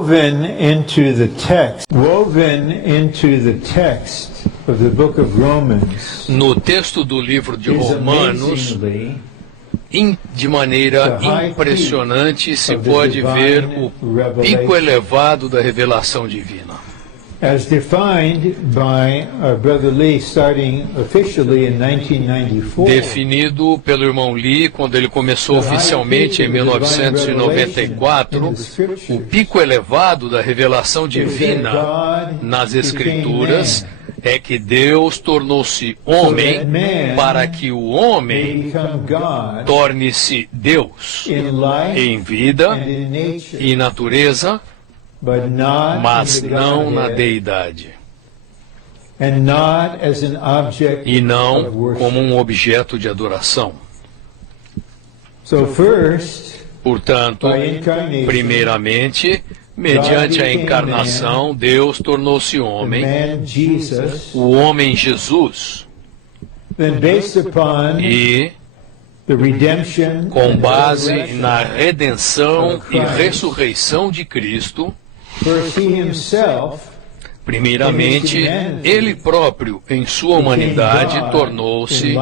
Woven into the text of the book of Romans, No texto do livro de Romanos, de maneira impressionante, se pode ver o pico elevado da revelação divina. as defined by our brother Lee starting officially in 1994. Definido pelo irmão Lee quando ele começou oficialmente em 1994, o pico elevado da revelação divina nas Escrituras é que Deus tornou-se homem para que o homem torne-se Deus em vida e natureza, mas não na deidade, e não como um objeto de adoração. Portanto, primeiramente, mediante a encarnação, Deus tornou-se homem, o homem Jesus, e com base na redenção e ressurreição de Cristo, primeiramente, Ele próprio, em sua humanidade, tornou-se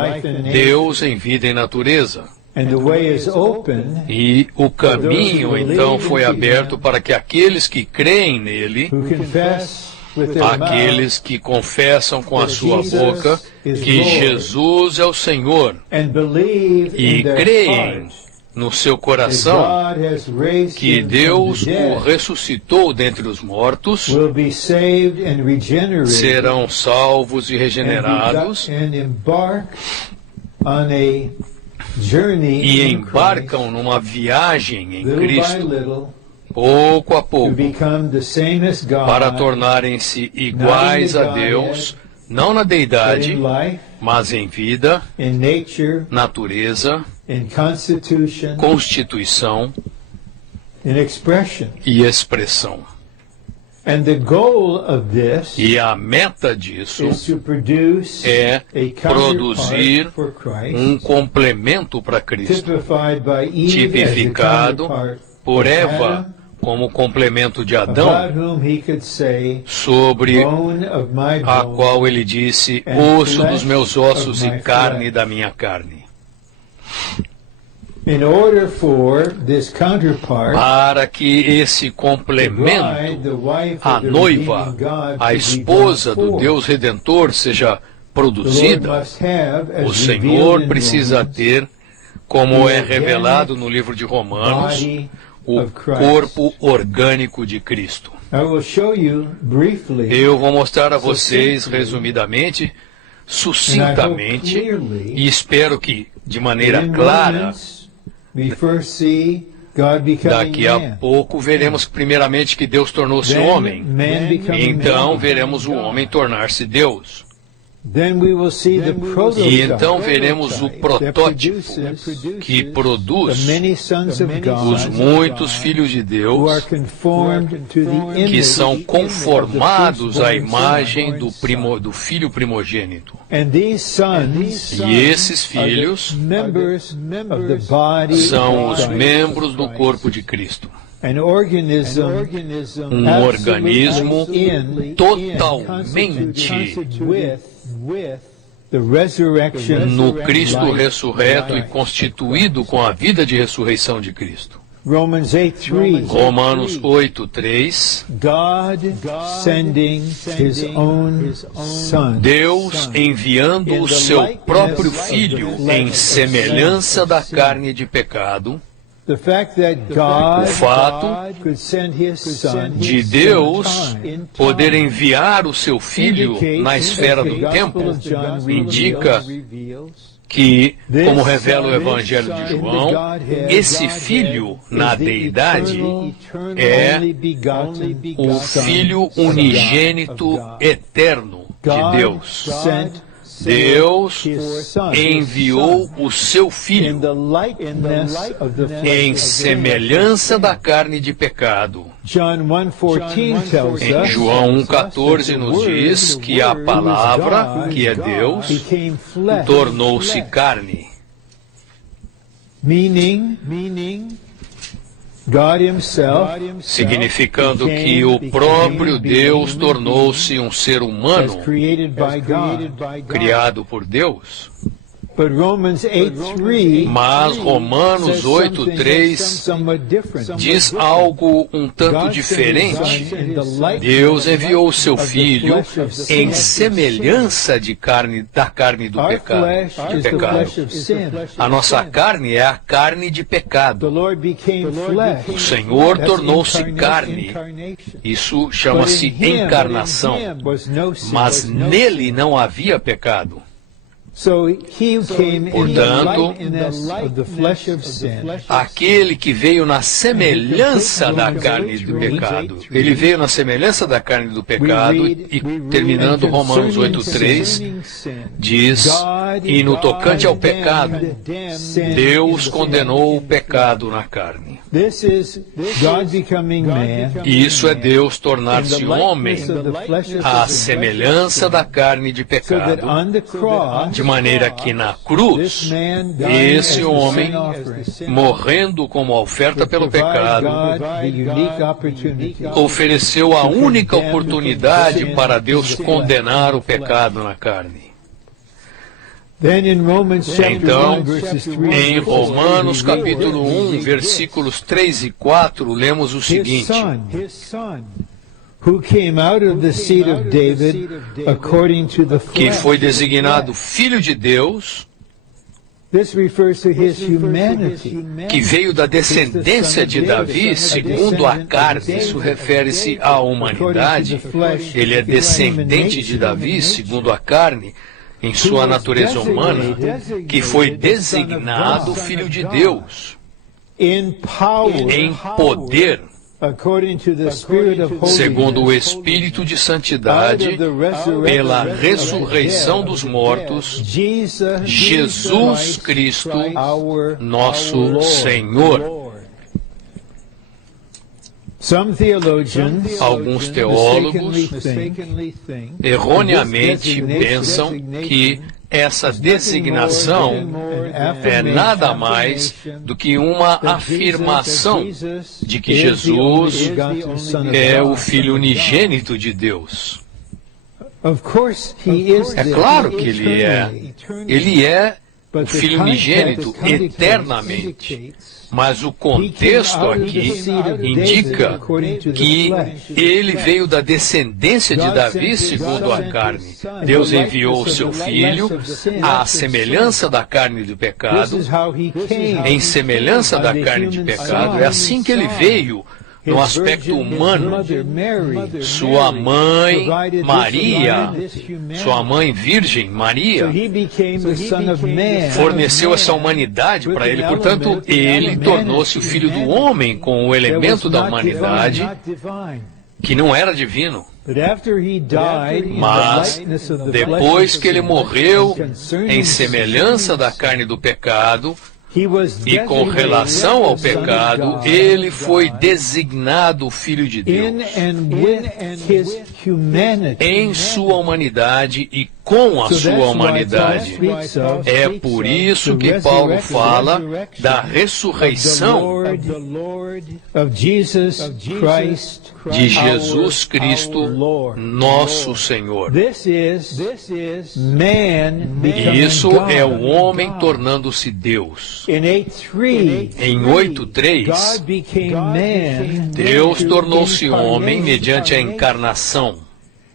Deus em vida e natureza. E o caminho, então, foi aberto para que aqueles que creem nele, aqueles que confessam com a sua boca que Jesus é o Senhor e creem no seu coração que Deus o ressuscitou dentre os mortos, serão salvos e regenerados e embarcam numa viagem em Cristo, pouco a pouco, para tornarem-se iguais a Deus, não na deidade, mas em vida, natureza, constituição e expressão. E a meta disso é produzir um complemento para Cristo, tipificado por Eva como complemento de Adão, sobre a qual ele disse: osso dos meus ossos e carne da minha carne. Para que esse complemento, a noiva, a esposa do Deus Redentor, seja produzida, o Senhor precisa ter, como é revelado no livro de Romanos, o corpo orgânico de Cristo. Eu vou mostrar a vocês, resumidamente, sucintamente, e espero que de maneira clara. Daqui a pouco veremos primeiramente que Deus tornou-se homem, e então veremos o homem tornar-se Deus. E então veremos o protótipo que produz os muitos filhos de Deus que são conformados à imagem do Filho primogênito. E esses filhos são os membros do corpo de Cristo. Um organismo totalmente no Cristo ressurreto e constituído com a vida de ressurreição de Cristo. Romanos 8:3. Deus enviando o seu próprio Filho em semelhança da carne de pecado. O fato de Deus poder enviar o seu Filho na esfera do templo indica que, como revela o Evangelho de João, esse Filho na deidade é o Filho unigênito eterno de Deus. Deus enviou o seu Filho em semelhança da carne de pecado. Em João 1,14 nos diz que a palavra, que é Deus, tornou-se carne. significando que o próprio Deus tornou-se um ser humano criado por Deus. Mas Romanos 8:3 diz algo um tanto diferente. Deus enviou o seu Filho em semelhança da carne do pecado. A nossa carne é a carne de pecado. O Senhor tornou-se carne. Isso chama-se encarnação. Mas nele não havia pecado. Portanto, aquele que veio na semelhança da carne do pecado, ele veio na semelhança da carne do pecado, e terminando Romanos 8:3, diz, e no tocante ao pecado, Deus condenou o pecado na carne. E isso é Deus tornar-se homem à semelhança da carne de pecado, de maneira que na cruz, esse homem, morrendo como oferta pelo pecado, ofereceu a única oportunidade para Deus condenar o pecado na carne. Então, em Romanos capítulo 1, versículos 3 e 4, lemos o seguinte: que foi designado Filho de Deus, que veio da descendência de Davi segundo a carne. Isso refere-se à humanidade. Ele é descendente de Davi segundo a carne, em sua natureza humana, que foi designado Filho de Deus em poder, segundo o Espírito de Santidade, pela ressurreição dos mortos, Jesus Cristo, nosso Senhor. Alguns teólogos erroneamente pensam que essa designação é nada mais do que uma afirmação de que Jesus é o Filho unigênito de Deus. É claro que ele é. Ele é o Filho unigênito eternamente. Mas o contexto aqui indica que ele veio da descendência de Davi segundo a carne. Deus enviou o seu Filho à semelhança da carne do pecado, em semelhança da carne de pecado. É assim que ele veio no aspecto humano. Sua mãe Maria, sua mãe virgem Maria, forneceu essa humanidade para ele. Portanto, ele tornou-se o filho do homem com o elemento da humanidade que não era divino. Mas, depois que ele morreu em semelhança da carne do pecado, e com relação ao pecado, ele foi designado Filho de Deus. Em sua humanidade e com a sua humanidade. É por isso que Paulo fala da ressurreição de Jesus Cristo, nosso Senhor. E isso é o homem tornando-se Deus. Em 8:3, Deus tornou-se homem mediante a encarnação.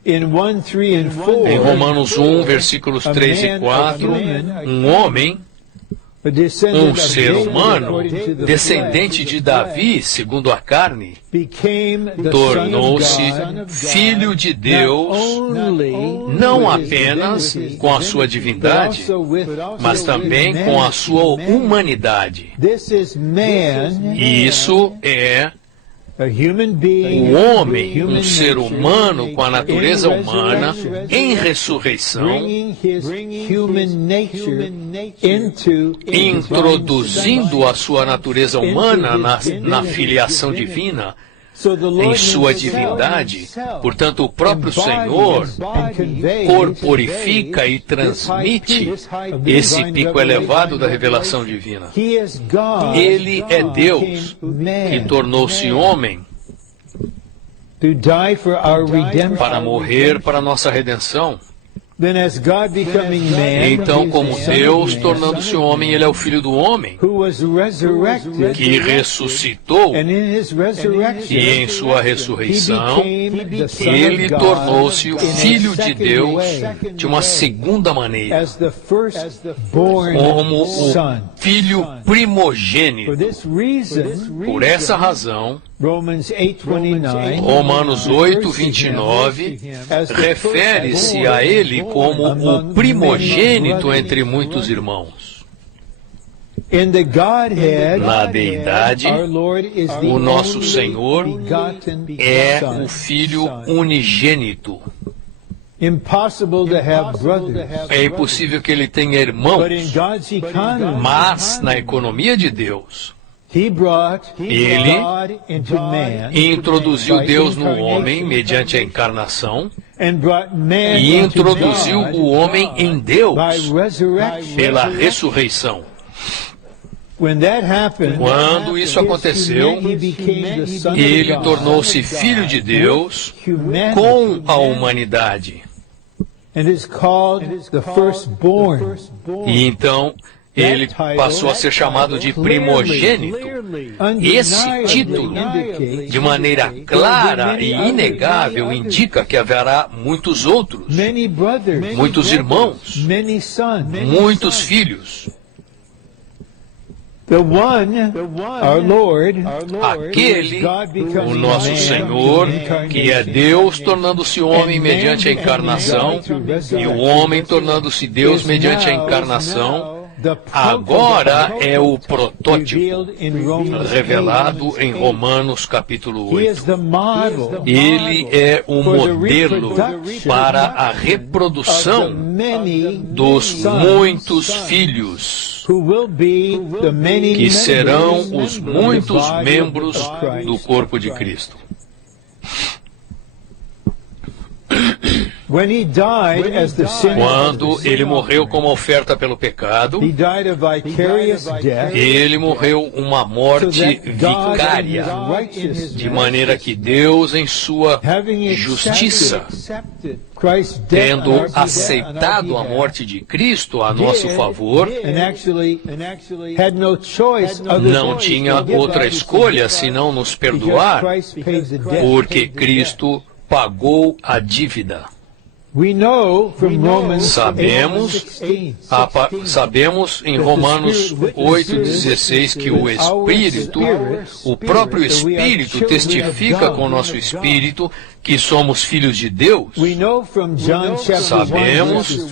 Em Romanos 1, versículos 3 e 4, um homem, um ser humano, descendente de Davi, segundo a carne, tornou-se Filho de Deus, não apenas com a sua divindade, mas também com a sua humanidade. E isso é um homem, um ser humano com a natureza humana em ressurreição, introduzindo a sua natureza humana na filiação divina, em sua divindade. Portanto, o próprio Senhor corporifica e transmite esse pico elevado da revelação divina. Ele é Deus que tornou-se homem para morrer para a nossa redenção. Então, como Deus tornando-se homem, Ele é o Filho do homem, que ressuscitou, e em sua ressurreição, Ele tornou-se o Filho de Deus de uma segunda maneira, como o Filho primogênito. Por essa razão, Romanos 8:29 refere-se a Ele como o primogênito entre muitos irmãos. Na deidade, o nosso Senhor é o Filho unigênito. É impossível que Ele tenha irmãos, mas na economia de Deus, Ele introduziu Deus no homem mediante a encarnação e introduziu o homem em Deus pela ressurreição. Quando isso aconteceu, Ele tornou-se Filho de Deus com a humanidade. E então, Ele passou a ser chamado de primogênito. Esse título, de maneira clara e inegável, indica que haverá muitos outros, muitos irmãos, muitos filhos. Aquele, o nosso Senhor, que é Deus tornando-se homem mediante a encarnação, e o homem tornando-se Deus mediante a encarnação, agora é o protótipo revelado em Romanos capítulo 8. Ele é o modelo para a reprodução dos muitos filhos, que serão os muitos membros do corpo de Cristo. Quando Ele morreu como oferta pelo pecado, Ele morreu uma morte vicária, de maneira que Deus, em sua justiça, tendo aceitado a morte de Cristo a nosso favor, não tinha outra escolha senão nos perdoar, porque Cristo pagou a dívida. Sabemos em Romanos 8:16 que o Espírito, o próprio Espírito, testifica com o nosso Espírito que somos filhos de Deus. Sabemos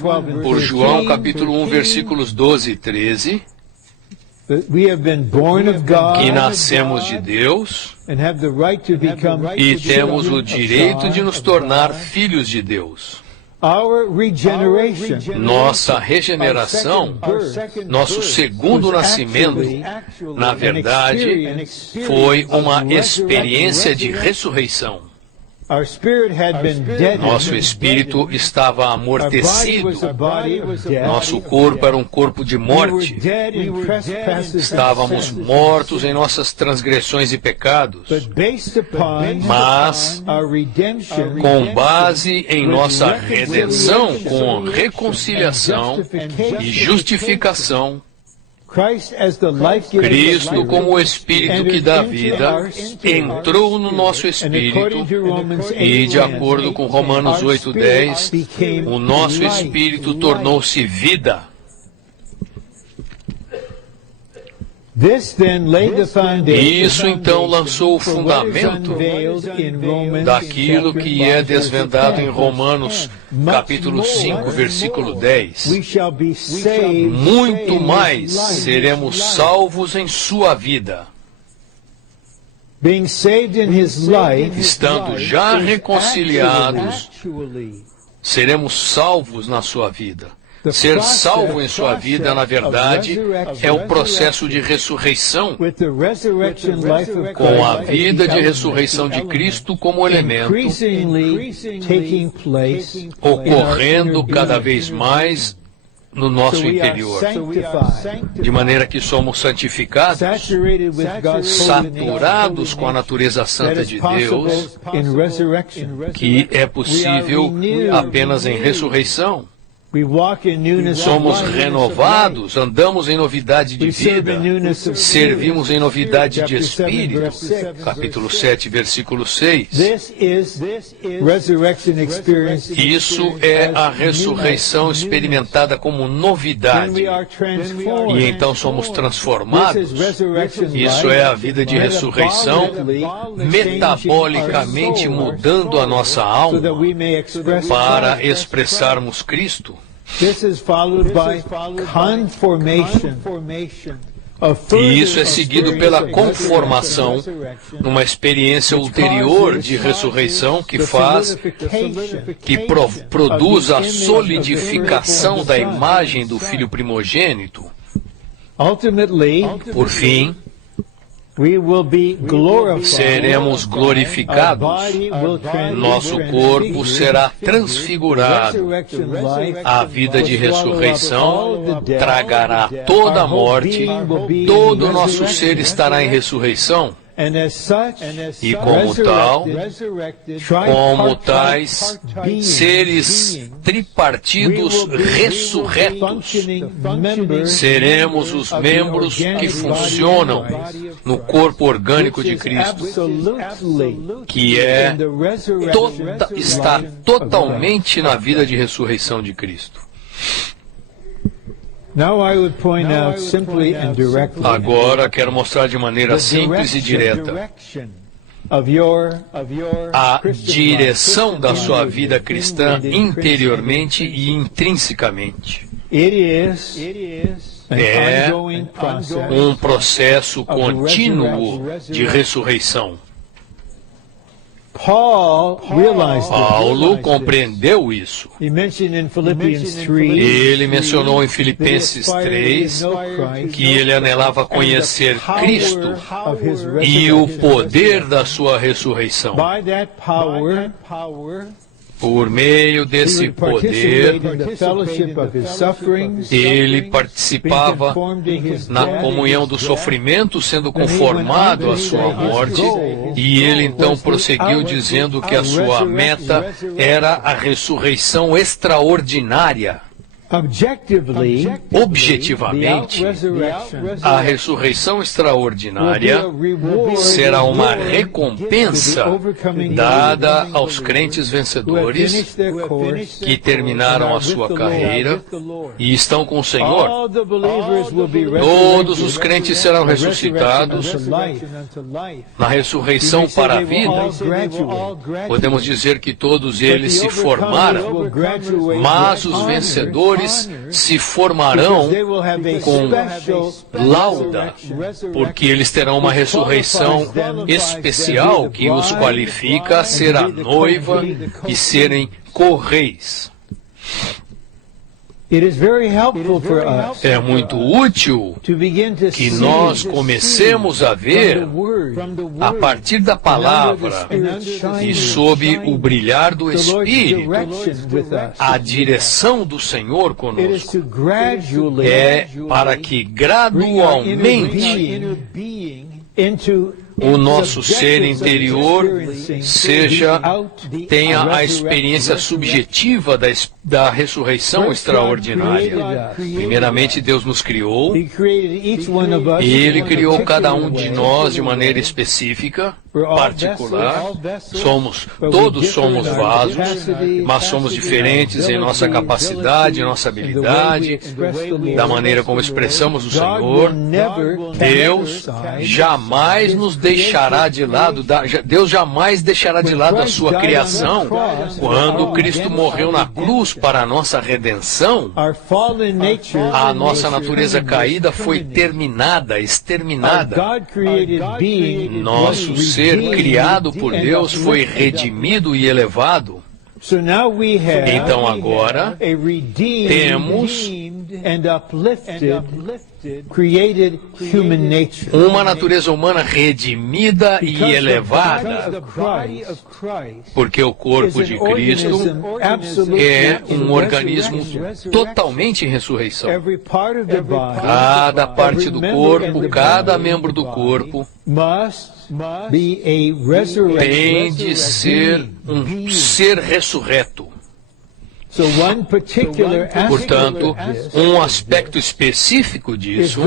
por João capítulo 1, versículos 12 e 13, que nascemos de Deus e temos o direito de nos tornar filhos de Deus. Nossa regeneração, nosso segundo nascimento, na verdade, foi uma experiência de ressurreição. Nosso espírito estava amortecido. Nosso corpo era um corpo de morte. Estávamos mortos em nossas transgressões e pecados. Mas, com base em nossa redenção, com reconciliação e justificação, Cristo, como o Espírito que dá vida, entrou no nosso espírito e, de acordo com Romanos 8:10, o nosso espírito tornou-se vida. Isso então lançou o fundamento daquilo que é desvendado em Romanos capítulo 5, versículo 10. Muito mais seremos salvos em sua vida. Estando já reconciliados, seremos salvos na sua vida. Ser salvo em sua vida, na verdade, é o processo de ressurreição, com a vida de ressurreição de Cristo como elemento, ocorrendo cada vez mais no nosso interior, de maneira que somos santificados, saturados com a natureza santa de Deus, que é possível apenas em ressurreição. Somos renovados, andamos em novidade de vida, servimos em novidade de espírito. Capítulo 7, versículo 6. Isso é a ressurreição experimentada como novidade. E então somos transformados. Isso é a vida de ressurreição, metabolicamente mudando a nossa alma para expressarmos Cristo. E isso é seguido pela conformação, numa experiência ulterior de ressurreição que produz a solidificação da imagem do Filho primogênito. Por fim, seremos glorificados, nosso corpo será transfigurado, a vida de ressurreição tragará toda a morte, todo o nosso ser estará em ressurreição. E como tais seres tripartidos ressurretos, seremos os membros que funcionam no corpo orgânico de Cristo, que está totalmente na vida de ressurreição de Cristo. Agora quero mostrar de maneira simples e direta a direção da sua vida cristã interiormente e intrinsecamente. É um processo contínuo de ressurreição. Paulo compreendeu isso. Ele mencionou em Filipenses 3 que ele anelava conhecer Cristo e o poder da sua ressurreição. Por meio desse poder, ele participava na comunhão do sofrimento, sendo conformado à sua morte, e ele então prosseguiu dizendo que a sua meta era a ressurreição extraordinária. Objetivamente, a ressurreição extraordinária será uma recompensa dada aos crentes vencedores que terminaram a sua carreira e estão com o Senhor. Todos os crentes serão ressuscitados na ressurreição para a vida. Podemos dizer que todos eles se formaram, mas os vencedores se formarão com lauda, porque eles terão uma ressurreição especial que os qualifica a ser a noiva e serem co-reis. É muito útil que nós comecemos a ver, a partir da palavra e sob o brilhar do Espírito, a direção do Senhor conosco. É para que gradualmente o nosso ser interior tenha a experiência subjetiva da ressurreição extraordinária. Primeiramente, Deus nos criou, e Ele criou cada um de nós de maneira específica, particular. Todos somos vasos, mas somos diferentes em nossa capacidade, nossa habilidade, da maneira como expressamos o Senhor. Deus jamais nos deixará de lado, Deus jamais deixará de lado a sua criação. Quando Cristo morreu na cruz para a nossa redenção, a nossa natureza caída foi exterminada. Nosso ser criado por Deus foi redimido e elevado. Então agora temos uma natureza humana redimida e elevada, porque o corpo de Cristo é um organismo totalmente em ressurreição. Cada parte do corpo, cada membro do corpo tem de ser um ser ressurreto. Portanto, um aspecto específico disso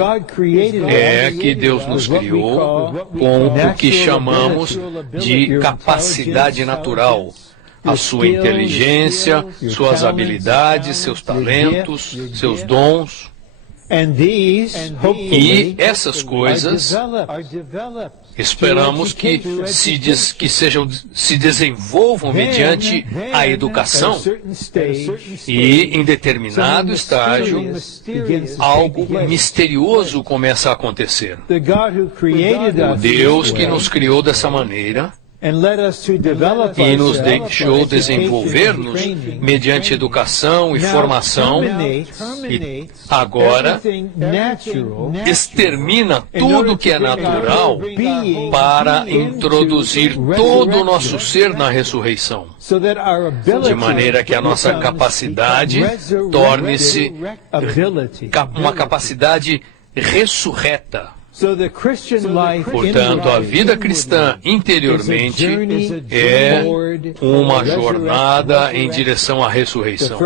é que Deus nos criou com o que chamamos de capacidade natural. A sua inteligência, suas habilidades, seus talentos, seus dons. E essas coisas esperamos que se desenvolvam mediante a educação, e em determinado estágio algo misterioso começa a acontecer. O Deus que nos criou dessa maneira e nos deixou desenvolver-nos mediante educação e formação, e agora extermina tudo que é natural para introduzir todo o nosso ser na ressurreição, de maneira que a nossa capacidade torne-se uma capacidade ressurreta. Portanto, a vida cristã interiormente é uma jornada em direção à ressurreição.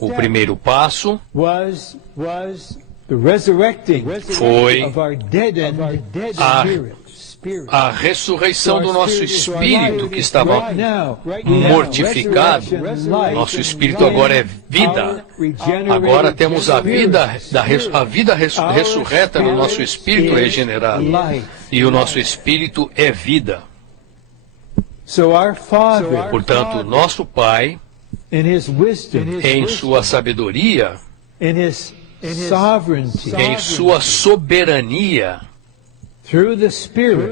O primeiro passo foi a ressurreição do nosso espírito, que estava mortificado. Nosso espírito agora é vida. Agora temos a vida ressurreta no nosso espírito regenerado. E o nosso espírito é vida. Portanto, nosso Pai, em sua sabedoria, em sua soberania,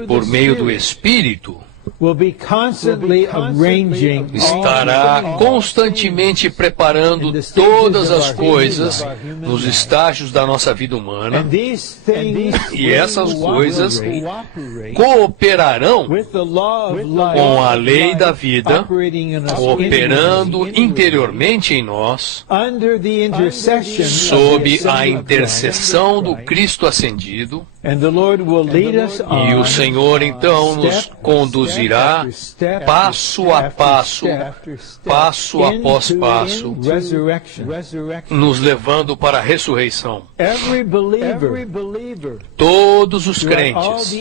por meio do Espírito, estará constantemente preparando todas as coisas nos estágios da nossa vida humana, e essas coisas cooperarão com a lei da vida, operando interiormente em nós, sob a intercessão do Cristo ascendido, e o Senhor então nos conduzirá passo a passo, passo após passo, nos levando para a ressurreição. Todos os crentes,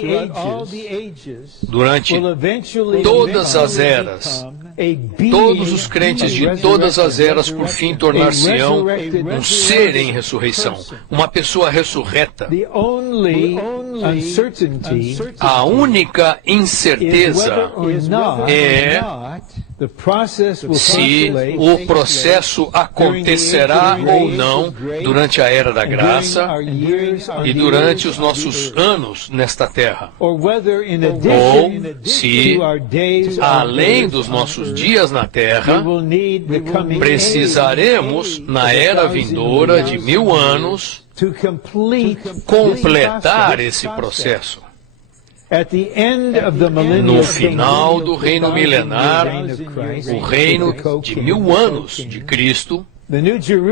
durante todas as eras, todos os crentes de todas as eras, por fim, tornar-se-ão um ser em ressurreição, uma pessoa ressurreta. A única incerteza é se o processo acontecerá ou não durante a era da graça e durante os nossos anos nesta terra, ou se, além dos nossos dias na terra, precisaremos, na era vindoura de 1000 anos, completar esse processo. No final do reino milenar, o reino de 1000 anos de Cristo,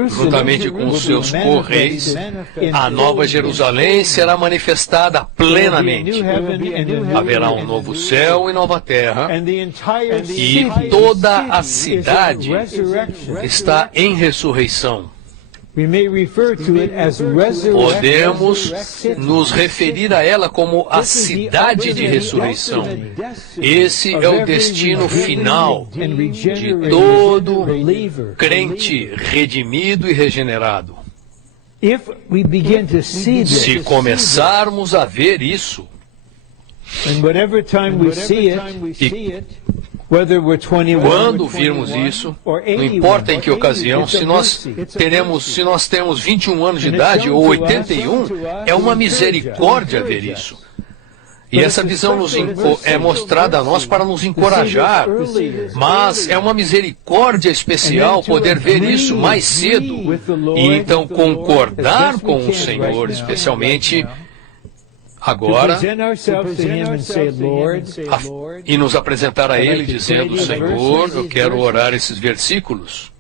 juntamente com os seus co-reis, a Nova Jerusalém será manifestada plenamente. Haverá um novo céu e nova terra, e toda a cidade está em ressurreição. Podemos nos referir a ela como a cidade de ressurreição. Esse é o destino final de todo crente redimido e regenerado. Se começarmos a ver isso, quando virmos isso, não importa em que ocasião, se nós temos 21 anos de idade ou 81, é uma misericórdia ver isso. E essa visão é mostrada a nós para nos encorajar, mas é uma misericórdia especial poder ver isso mais cedo e então concordar com o Senhor, especialmente agora, e nos apresentar a Ele dizendo: Senhor, eu quero orar esses versículos.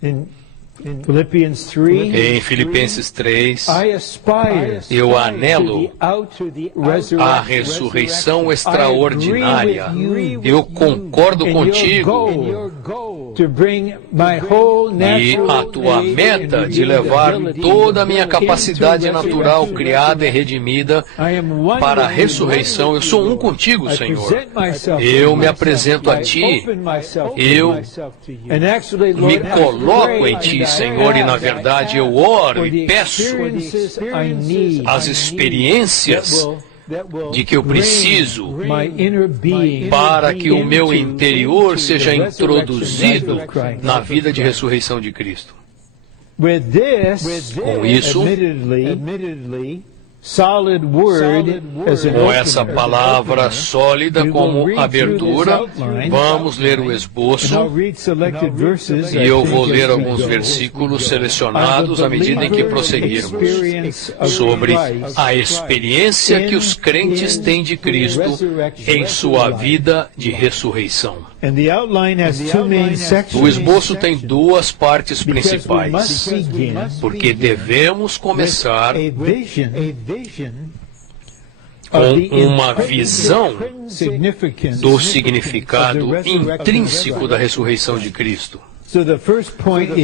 Em Filipenses 3, eu anelo a ressurreição extraordinária. Eu concordo contigo. E a tua meta de levar toda a minha capacidade natural, criada e redimida, para a ressurreição. Eu sou um contigo, Senhor. Eu me apresento a Ti. Eu me coloco em Ti, Senhor, e na verdade eu oro e peço as experiências de que eu preciso para que o meu interior seja introduzido na vida de ressurreição de Cristo. Com isso, com essa palavra sólida como abertura, vamos ler o esboço e eu vou ler alguns versículos selecionados à medida em que prosseguirmos sobre a experiência que os crentes têm de Cristo em sua vida de ressurreição. O esboço tem duas partes principais, porque devemos começar com uma visão do significado intrínseco da ressurreição de Cristo.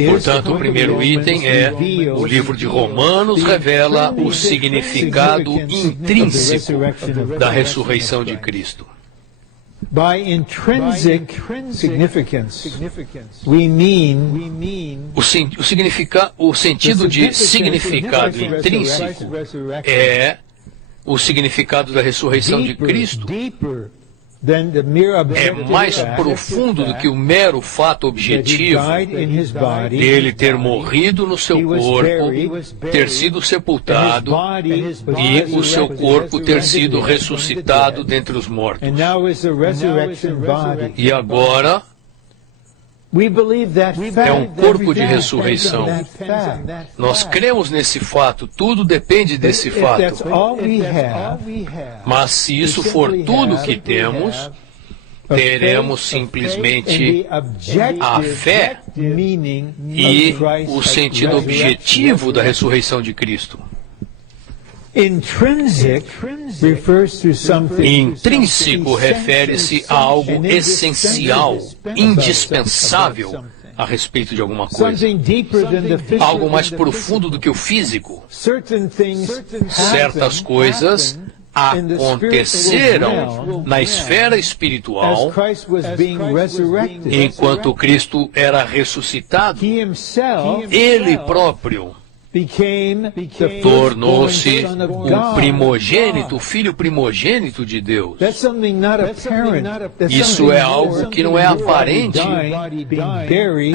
Portanto, o primeiro item é: o livro de Romanos revela o significado intrínseco da ressurreição de Cristo. By intrinsic significance, we mean o sentido de significado intrínseco é o significado da ressurreição de Cristo. É mais profundo do que o mero fato objetivo dele ter morrido no seu corpo, ter sido sepultado e o seu corpo ter sido ressuscitado dentre os mortos. E agora é um corpo de ressurreição. Nós cremos nesse fato, tudo depende desse fato. Mas se isso for tudo que temos, teremos simplesmente a fé e o sentido objetivo da ressurreição de Cristo. Intrínseco refere-se a algo essencial, indispensável a respeito de alguma coisa. Algo mais profundo do que o físico. Certas coisas aconteceram na esfera espiritual enquanto Cristo era ressuscitado. Ele próprio tornou-se o primogênito, o filho primogênito de Deus. Isso é algo que não é aparente,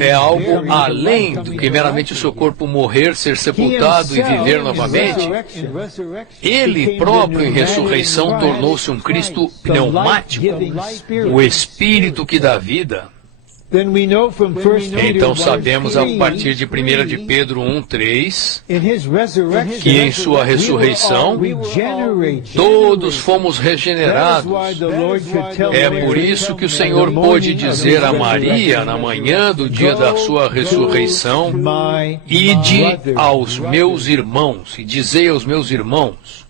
é algo além do que meramente o seu corpo morrer, ser sepultado e viver novamente. Ele próprio, em ressurreição, tornou-se um Cristo pneumático, o Espírito que dá vida. Então sabemos a partir de 1 de Pedro 1:3 que em sua ressurreição todos fomos regenerados. É por isso que o Senhor pôde dizer a Maria na manhã do dia da sua ressurreição: ide aos meus irmãos, e dizei aos meus irmãos.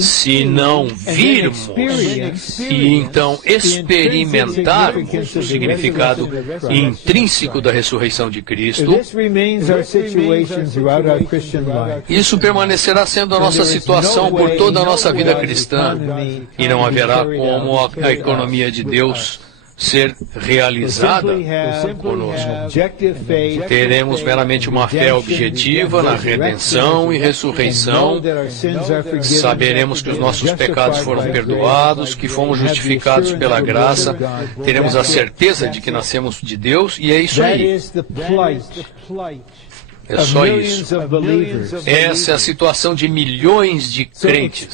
Se não virmos e então experimentarmos o significado intrínseco da ressurreição de Cristo, isso permanecerá sendo a nossa situação por toda a nossa vida cristã, e não haverá como a economia de Deus ser realizada conosco. Teremos meramente uma fé objetiva na redenção e ressurreição. Saberemos que os nossos pecados foram perdoados, que fomos justificados pela graça. Teremos a certeza de que nascemos de Deus, e é isso aí. É só isso. Essa é a situação de milhões de crentes.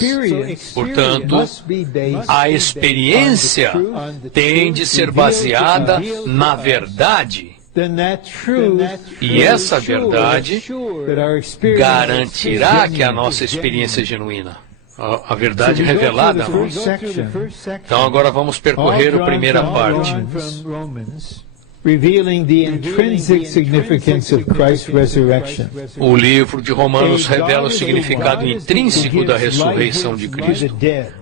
Portanto, a experiência tem de ser baseada na verdade. E essa verdade garantirá que a nossa experiência é genuína. A verdade revelada a nós. Então agora vamos percorrer a primeira parte. Revealing the intrinsic significance of Christ's resurrection. O livro de Romanos revela o significado intrínseco da ressurreição de Cristo.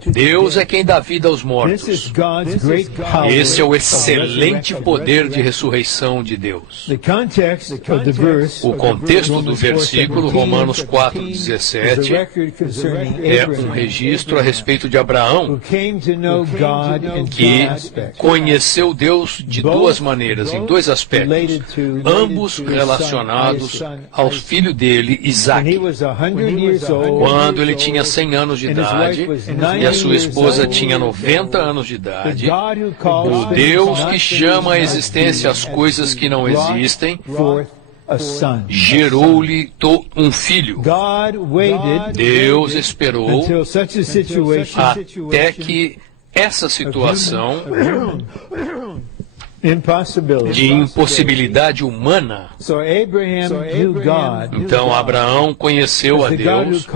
Deus é quem dá vida aos mortos. Esse é o excelente poder de ressurreição de Deus. O contexto do versículo, Romanos 4:17, é um registro a respeito de Abraão, que conheceu Deus de duas maneiras, em dois aspectos, ambos relacionados ao filho dele, Isaque. Quando ele tinha 100 anos de idade e a sua esposa tinha 90 anos de idade, o Deus que chama à existência as coisas que não existem, gerou-lhe um filho. Deus esperou até que essa situação de impossibilidade humana. Então Abraão conheceu a Deus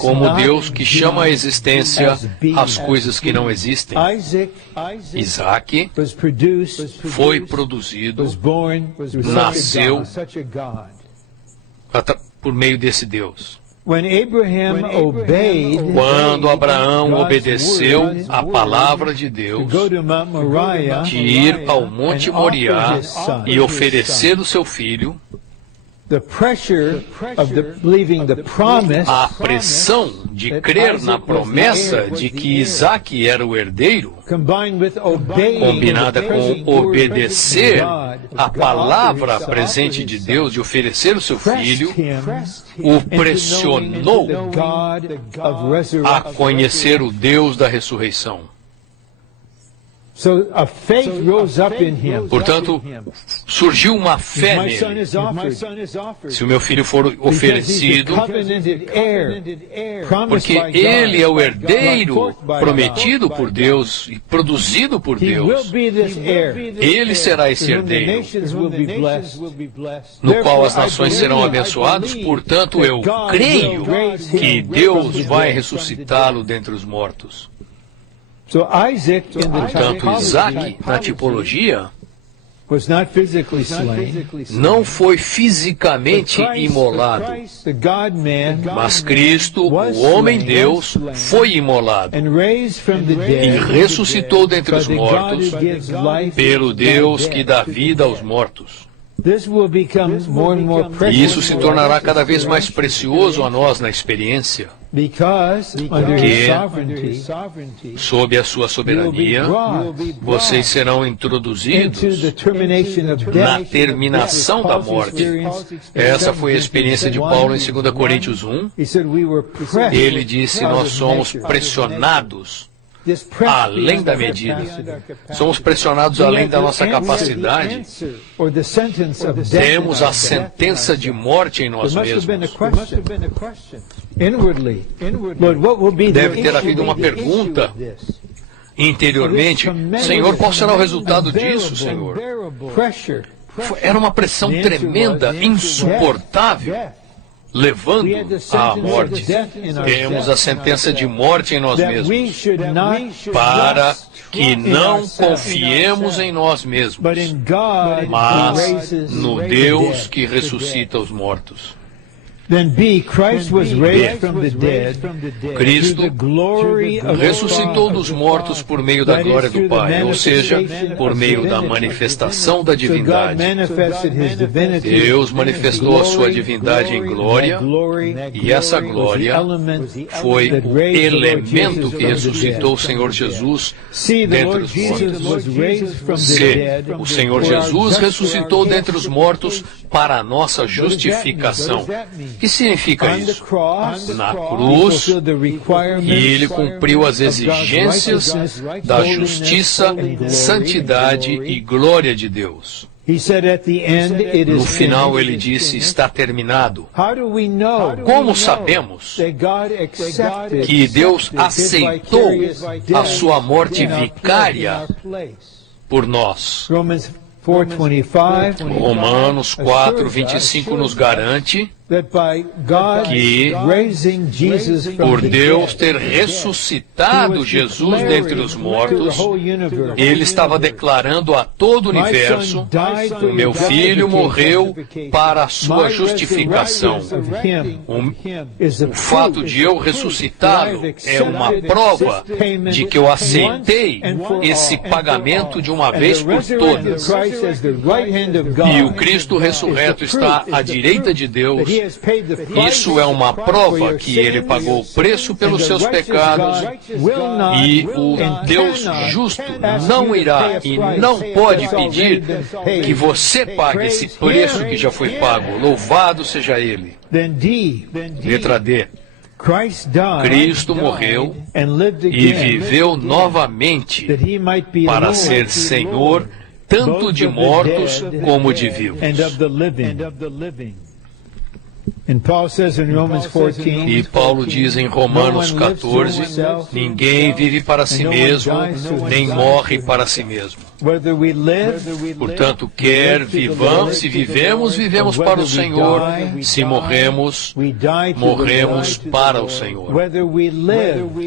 como Deus que chama à existência as coisas que não existem. Isaac foi produzido, nasceu por meio desse Deus. Quando Abraão obedeceu à palavra de Deus, de ir ao Monte Moriá e oferecer o seu filho, a pressão de crer na promessa de que Isaque era o herdeiro, combinada com obedecer à palavra presente de Deus de oferecer o seu filho, o pressionou a conhecer o Deus da ressurreição. Portanto, surgiu uma fé nele. Se o meu filho for oferecido, porque ele é o herdeiro prometido por Deus e produzido por Deus, ele será esse herdeiro, no qual as nações serão abençoadas. Portanto, eu creio que Deus vai ressuscitá-lo dentre os mortos. Portanto, Isaque, na tipologia, não foi fisicamente imolado, mas Cristo, o homem-Deus, foi imolado e ressuscitou dentre os mortos pelo Deus que dá vida aos mortos. E isso se tornará cada vez mais precioso a nós na experiência, porque, sob a sua soberania, vocês serão introduzidos na terminação da morte. Essa foi a experiência de Paulo em 2 Coríntios 1. Ele disse: nós somos pressionados além da medida. Somos pressionados além da nossa capacidade. Temos a sentença de morte em nós mesmos. Deve ter havido uma pergunta interiormente: Senhor, qual será o resultado disso, Senhor? Era uma pressão tremenda, insuportável, levando à morte. Temos a sentença de morte em nós mesmos, para que não confiemos em nós mesmos, mas no Deus que ressuscita os mortos. Cristo ressuscitou dos mortos por meio da glória do Pai, ou seja, por meio da manifestação da divindade. Deus manifestou a sua divindade em glória, e essa glória foi o elemento que ressuscitou o Senhor Jesus dentre os mortos. Se o Senhor Jesus ressuscitou dentre os mortos para a nossa justificação. O que significa isso? Na cruz, ele cumpriu as exigências da justiça, santidade e glória de Deus. No final ele disse, está terminado. Como sabemos que Deus aceitou a sua morte vicária por nós? Romanos 4:25 nos garante que, por Deus ter ressuscitado Jesus dentre os mortos, Ele estava declarando a todo o universo: o meu filho morreu para a sua justificação. O fato de eu ressuscitá-lo é uma prova de que eu aceitei esse pagamento de uma vez por todas. E o Cristo ressurreto está à direita de Deus. Isso é uma prova que Ele pagou o preço pelos seus pecados, e o Deus justo não irá e não pode pedir que você pague esse preço que já foi pago. Louvado seja Ele. Letra D. Cristo morreu e viveu novamente para ser Senhor tanto de mortos como de vivos. E Paulo diz em Romanos 14, ninguém vive para si mesmo, nem morre para si mesmo. Portanto, se vivemos, vivemos para o Senhor. Se morremos, morremos para o Senhor.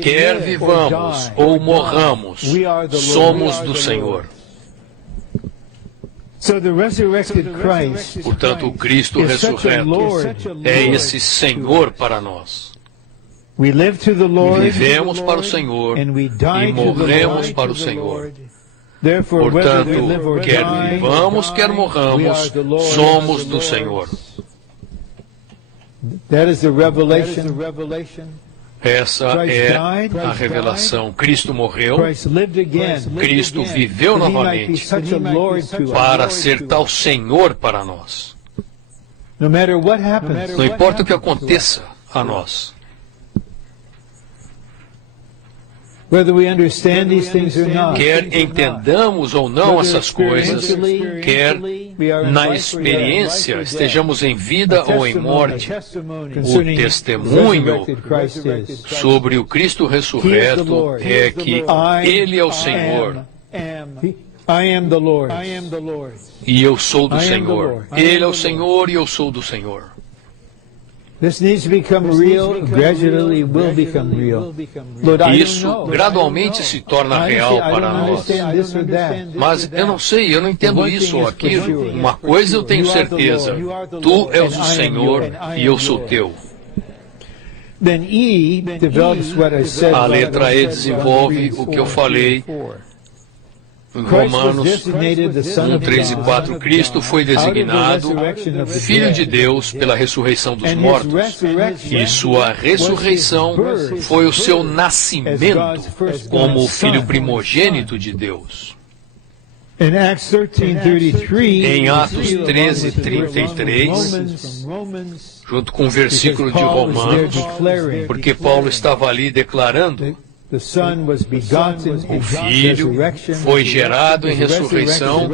Quer vivamos ou morramos, somos do Senhor. Portanto, o Cristo ressurreto é esse Senhor para nós. Vivemos para o Senhor e morremos para o Senhor. Portanto, quer vivamos, quer morramos, somos do Senhor. Essa é a revelação. Cristo morreu, Cristo viveu novamente para ser tal Senhor para nós. Não importa o que aconteça a nós. Quer entendamos ou não essas coisas, quer na experiência estejamos em vida ou em morte, o testemunho sobre o Cristo ressurreto é que Ele é o Senhor. E eu sou do Senhor. Ele é o Senhor e eu sou do Senhor. Isso gradualmente se torna real para nós. Mas eu não sei, eu não entendo isso ou aquilo. Uma coisa eu tenho certeza: tu és o Senhor e eu sou teu. A letra E desenvolve o que eu falei em Romanos 1, 3 e 4, Cristo foi designado Filho de Deus pela ressurreição dos mortos, e sua ressurreição foi o seu nascimento como o Filho primogênito de Deus. Em Atos 13:33, junto com o versículo de Romanos, porque Paulo estava ali declarando: o Filho foi gerado em ressurreição,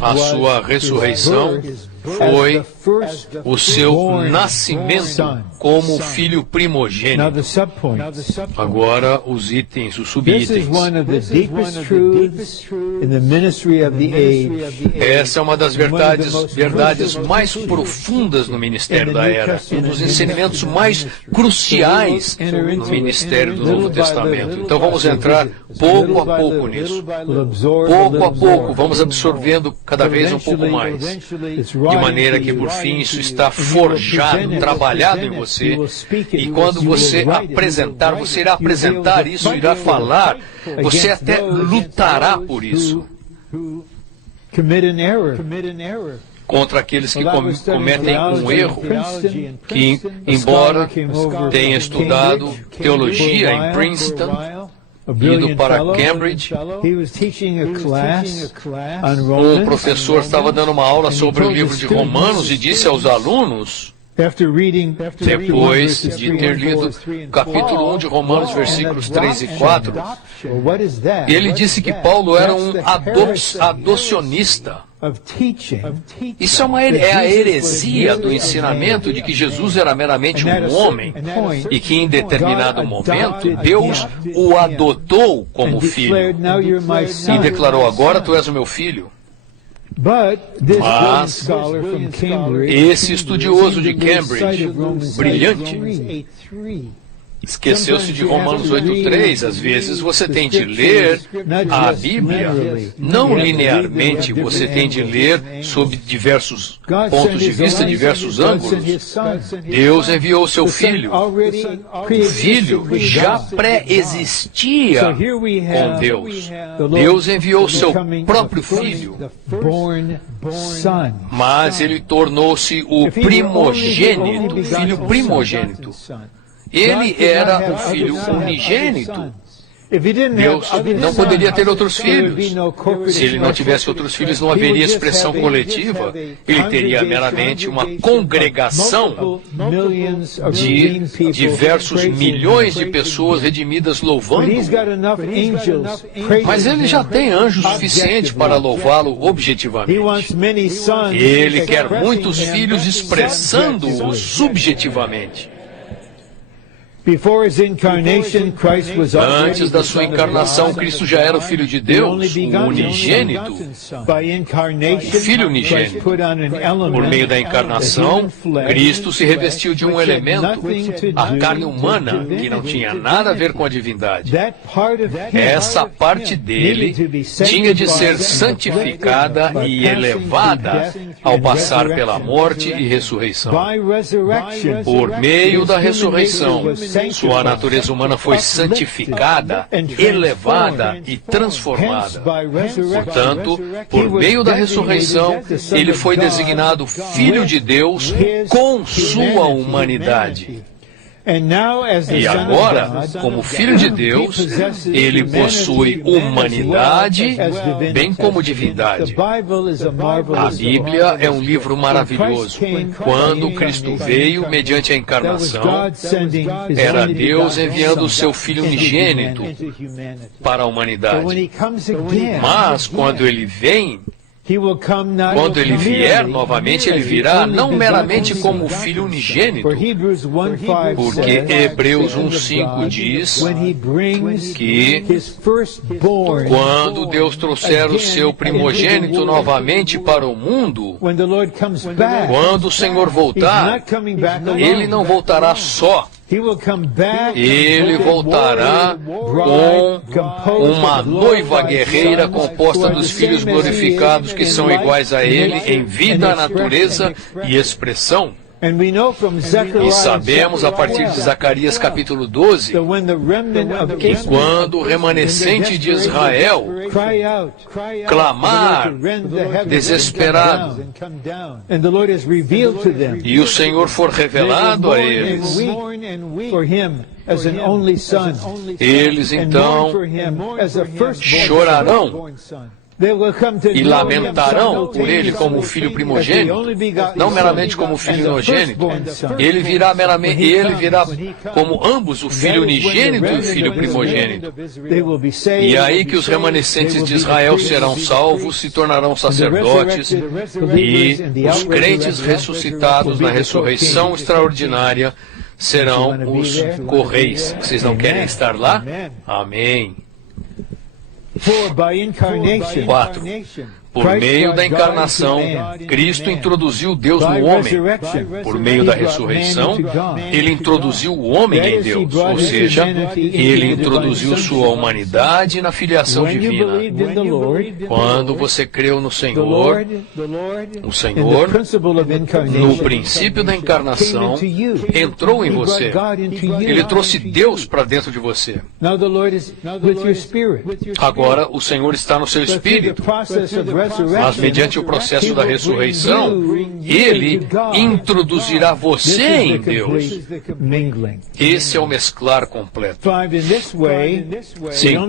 a sua ressurreição foi o seu nascimento como Filho primogênito. Agora os itens, os subitens. Essa é uma das verdades mais profundas no ministério da era, um dos ensinamentos mais cruciais no ministério do Novo Testamento. Então vamos entrar pouco a pouco nisso. Pouco a pouco, vamos absorvendo cada vez um pouco mais. De maneira que, por fim, isso está forjado, trabalhado em você. E quando você apresentar, você irá apresentar isso, irá falar, você até lutará por isso. Contra aqueles que cometem um erro, que, embora tenha estudado teologia em Princeton, ido para Cambridge, um professor estava dando uma aula sobre o livro de Romanos e disse aos alunos Depois de ter lido capítulo 1 de Romanos, versículos 3 e 4, ele disse que Paulo era um adocionista. Isso é a heresia do ensinamento de que Jesus era meramente um homem e que em determinado momento Deus o adotou como filho e declarou: agora tu és o meu filho. Mas esse estudioso de Cambridge, brilhante, esqueceu-se de Romanos 8,3. Às vezes você tem de ler a Bíblia, não linearmente, você tem de ler sob diversos pontos de vista, diversos ângulos. Deus enviou o seu filho. O filho já pré-existia com Deus. Deus enviou o seu próprio filho. Mas ele tornou-se o primogênito, filho primogênito. Ele era o filho unigênito. Deus não poderia ter outros filhos. Se ele não tivesse outros filhos, não haveria expressão coletiva. Ele teria meramente uma congregação de diversos milhões de pessoas redimidas louvando-o. Mas ele já tem anjos suficientes para louvá-lo objetivamente. Ele quer muitos filhos expressando-o subjetivamente. Antes da sua encarnação, Cristo já era o Filho de Deus, o unigênito, o Filho unigênito. Por meio da encarnação, Cristo se revestiu de um elemento, a carne humana, que não tinha nada a ver com a divindade. Essa parte dele tinha de ser santificada e elevada ao passar pela morte e ressurreição. Por meio da ressurreição, sua natureza humana foi santificada, elevada e transformada. Portanto, por meio da ressurreição, ele foi designado Filho de Deus com sua humanidade. E agora, como Filho de Deus, ele possui humanidade, bem como divindade. A Bíblia é um livro maravilhoso. Quando Cristo veio, mediante a encarnação, era Deus enviando o seu Filho unigênito para a humanidade. Mas, quando ele vem, quando ele vier novamente, ele virá não meramente como Filho unigênito, porque Hebreus 1,5 diz que quando Deus trouxer o seu primogênito novamente para o mundo, quando o Senhor voltar, ele não voltará só. Ele voltará com uma noiva guerreira composta dos filhos glorificados que são iguais a ele em vida, natureza e expressão. E sabemos a partir de Zacarias capítulo 12 que quando o remanescente de Israel clamar desesperado e o Senhor for revelado a eles, eles então chorarão e lamentarão por ele como filho primogênito, não meramente como filho unigênito. Ele virá como ambos, o filho unigênito e o filho primogênito. E aí que os remanescentes de Israel serão salvos, se tornarão sacerdotes, e os crentes ressuscitados na ressurreição extraordinária serão os correis. Vocês não querem estar lá? Amém. 4. Por meio da encarnação, Cristo introduziu Deus no homem. Por meio da ressurreição, ele introduziu o homem em Deus, ou seja, ele introduziu sua humanidade na filiação divina. Quando você creu no Senhor, o Senhor, no princípio da encarnação, entrou em você. Ele trouxe Deus para dentro de você. Agora, o Senhor está no seu espírito. Mas mediante o processo da ressurreição, ele introduzirá você em Deus. Esse é o mesclar completo. 5.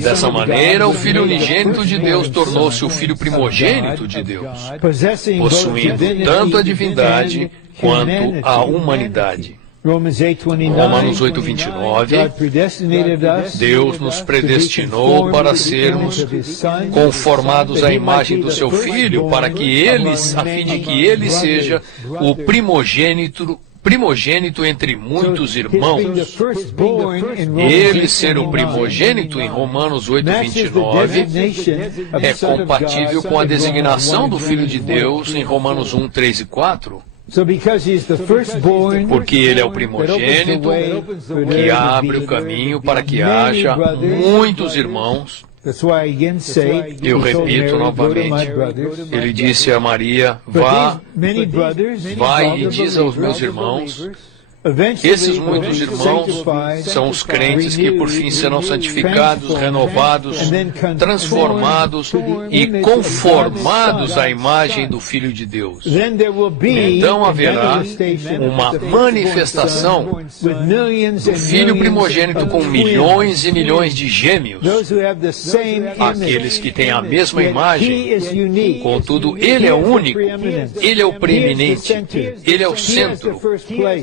Dessa maneira, o Filho unigênito de Deus tornou-se o Filho primogênito de Deus, possuindo tanto a divindade quanto à humanidade. Romanos 8:29, Deus nos predestinou para sermos conformados à imagem do seu Filho, para que eles, a fim de que ele seja o primogênito entre muitos irmãos. Ele ser o primogênito, em Romanos 8:29, é compatível com a designação do Filho de Deus em Romanos 1:3 e 4. Porque ele é o primogênito que abre o caminho para que haja muitos irmãos. Eu repito novamente, ele disse a Maria, vá e diz aos meus irmãos. Esses muitos irmãos são os crentes que por fim serão santificados, renovados, transformados e conformados à imagem do Filho de Deus. Então haverá uma manifestação do Filho primogênito com milhões e milhões de gêmeos, aqueles que têm a mesma imagem. Contudo, ele é o único, ele é o preeminente, ele é o centro,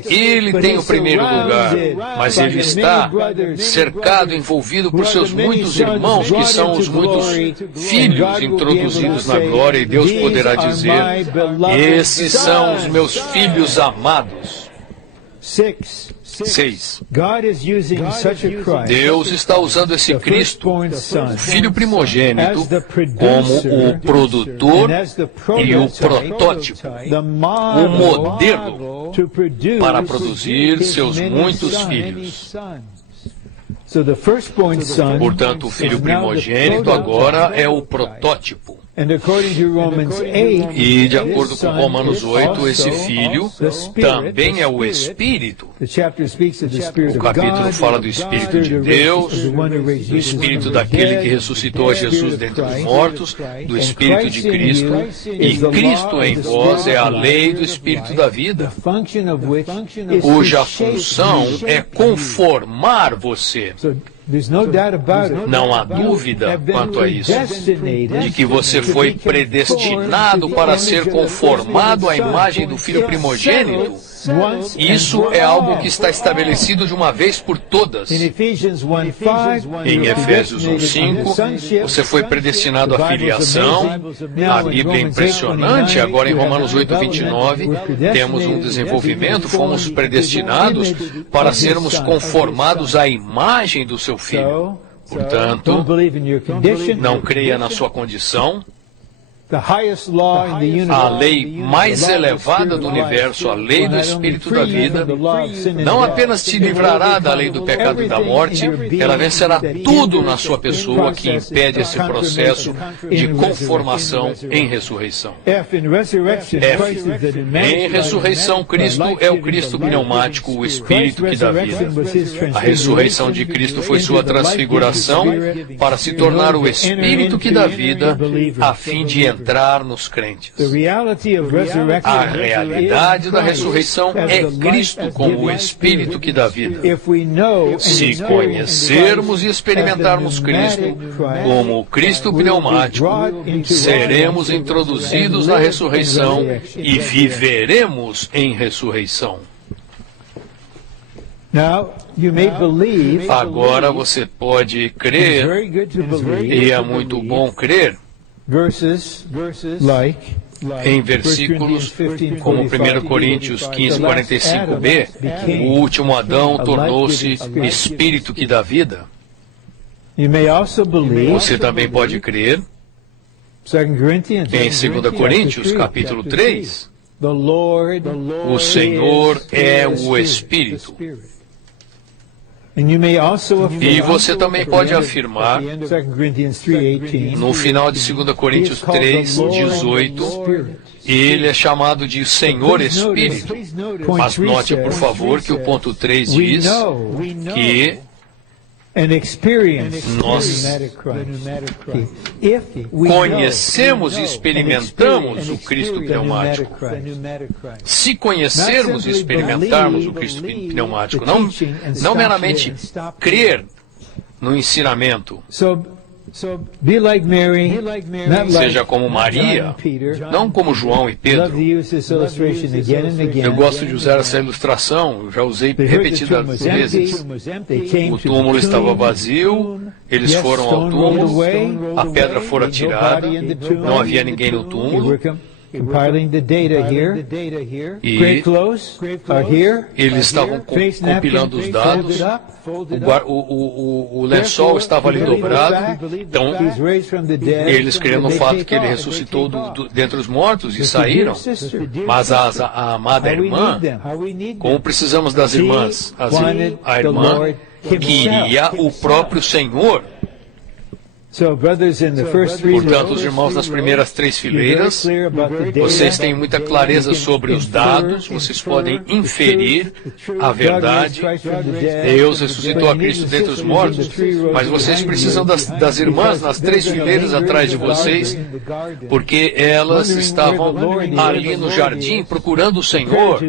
ele tem o primeiro lugar, mas ele está cercado, envolvido por seus muitos irmãos, que são os muitos filhos introduzidos na glória, e Deus poderá dizer, esses são os meus filhos amados. 6. Deus está usando esse Cristo, o Filho primogênito, como o produtor e o protótipo, o modelo, para produzir seus muitos filhos. Portanto, o Filho primogênito agora é o protótipo. E de acordo com Romanos 8, esse Filho também é o Espírito. O capítulo fala do Espírito de Deus, do Espírito daquele que ressuscitou a Jesus dentre os mortos, do Espírito de Cristo, e Cristo em vós é a lei do Espírito da vida, cuja função é conformar você. Não há dúvida quanto a isso, de que você foi predestinado para ser conformado à imagem do Filho primogênito. Isso é algo que está estabelecido de uma vez por todas. Em Efésios 1:5, você foi predestinado à filiação. A Bíblia é impressionante. Agora em Romanos 8:29, temos um desenvolvimento. Fomos predestinados para sermos conformados à imagem do seu Filho. Portanto, não creia na sua condição. A lei mais elevada do universo, a lei do Espírito da vida, não apenas te livrará da lei do pecado e da morte, ela vencerá tudo na sua pessoa que impede esse processo de conformação em ressurreição. Em ressurreição, Cristo é o Cristo pneumático, o Espírito que dá vida. A ressurreição de Cristo foi sua transfiguração para se tornar o Espírito que dá vida, a fim de entrar nos crentes. A realidade da ressurreição é Cristo como o Espírito que dá vida. Se conhecermos e experimentarmos Cristo como o Cristo pneumático, seremos introduzidos na ressurreição e viveremos em ressurreição. Agora você pode crer, e é muito bom crer, em versículos como 1 Coríntios 15:45b, o último Adão tornou-se Espírito que dá vida. Você também pode crer em 2 Coríntios capítulo 3, o Senhor é o Espírito. E você também pode afirmar, no final de 2 Coríntios 3:18, ele é chamado de Senhor Espírito. Mas note, por favor, que o ponto 3 diz que nós conhecemos e experimentamos o Cristo pneumático. Se conhecermos e experimentarmos o Cristo pneumático, não meramente crer no ensinamento. Be like Mary, not like Seja como Maria, não como João e I love Pedro. to use this illustration again and again. Eu gosto de usar essa ilustração, eu já usei repetidas vezes. O túmulo estava vazio, eles foram ao túmulo, a pedra fora tirada, não havia ninguém no túmulo, Compiling the data here. e Grave clothes are here. eles estavam compilando os dados. O lençol estava ali dobrado, então He's raised from the dead. eles crendo no fato que ele ressuscitou dentre os mortos e saíram. Mas a amada irmã, como precisamos das irmãs? A irmã queria o próprio Senhor. Portanto, os irmãos nas primeiras 3 fileiras, vocês têm muita clareza sobre os dados, vocês podem inferir a verdade. Deus ressuscitou a Cristo dentre os mortos, mas vocês precisam das irmãs nas 3 fileiras atrás de vocês, porque elas estavam ali no jardim procurando o Senhor,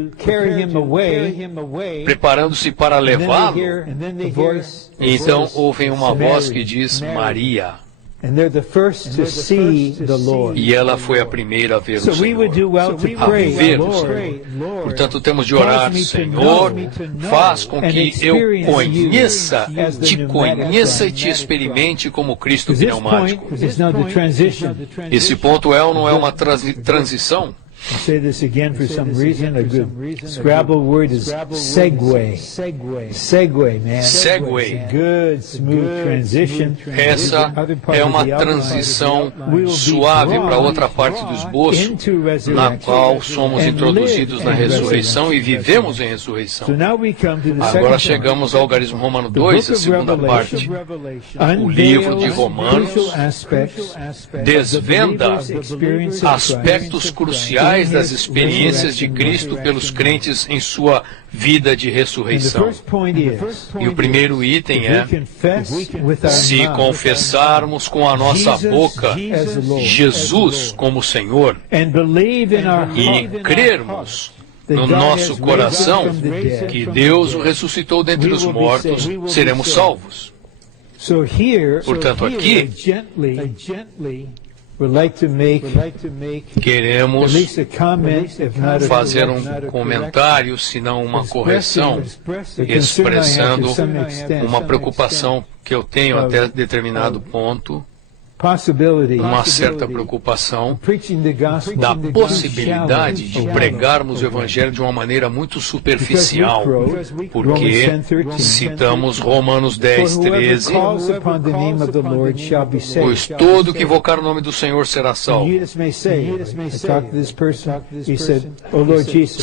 preparando-se para levá-lo. Então ouvem uma voz que diz Maria. E ela foi a primeira a ver o Senhor, a ver o Senhor. Portanto, temos de orar, Senhor, faz com que eu conheça, te conheça e te experimente como Cristo pneumático. Esse ponto é ou não é uma transição? I'll say this again for some reason. A good Scrabble word is segue. Segue, man. Segue. Good, smooth transition. Essa é uma transição suave para outra parte do esboço, na qual somos introduzidos na ressurreição e vivemos em ressurreição. Agora chegamos ao Algarismo Romano 2, a segunda parte. O livro de Romanos desvenda aspectos cruciais das experiências de Cristo pelos crentes em sua vida de ressurreição. E o primeiro item é: se confessarmos com a nossa boca Jesus como Senhor e crermos no nosso coração que Deus o ressuscitou dentre os mortos, seremos salvos. Portanto, aqui queremos fazer um comentário, se não uma correção, expressando uma preocupação que eu tenho até determinado ponto, uma certa preocupação da possibilidade de pregarmos o Evangelho de uma maneira muito superficial, porque citamos Romanos 10, 13, pois todo que invocar o nome do Senhor será salvo.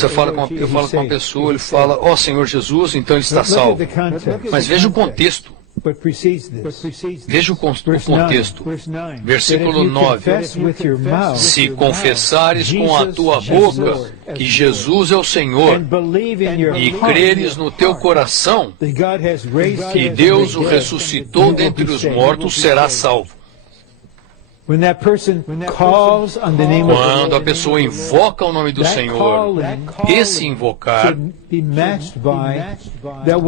Eu falo com uma pessoa, ele fala, ó Senhor Jesus, então ele está salvo. Mas veja o contexto. Veja o contexto. Versículo 9. Se confessares com a tua boca que Jesus é o Senhor e creres no teu coração que Deus o ressuscitou dentre os mortos, serás salvo. Quando a pessoa invoca o nome do Senhor, esse invocar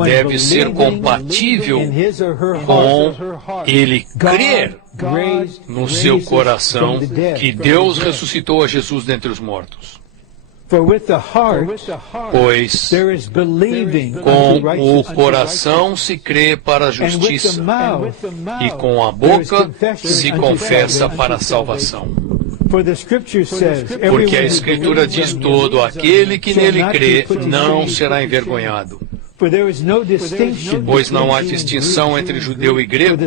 deve ser compatível com ele crer no seu coração que Deus ressuscitou a Jesus dentre os mortos. Pois com o coração se crê para a justiça e com a boca se confessa para a salvação. Porque a Escritura diz todo aquele que nele crê não será envergonhado. Pois não há distinção entre judeu e grego,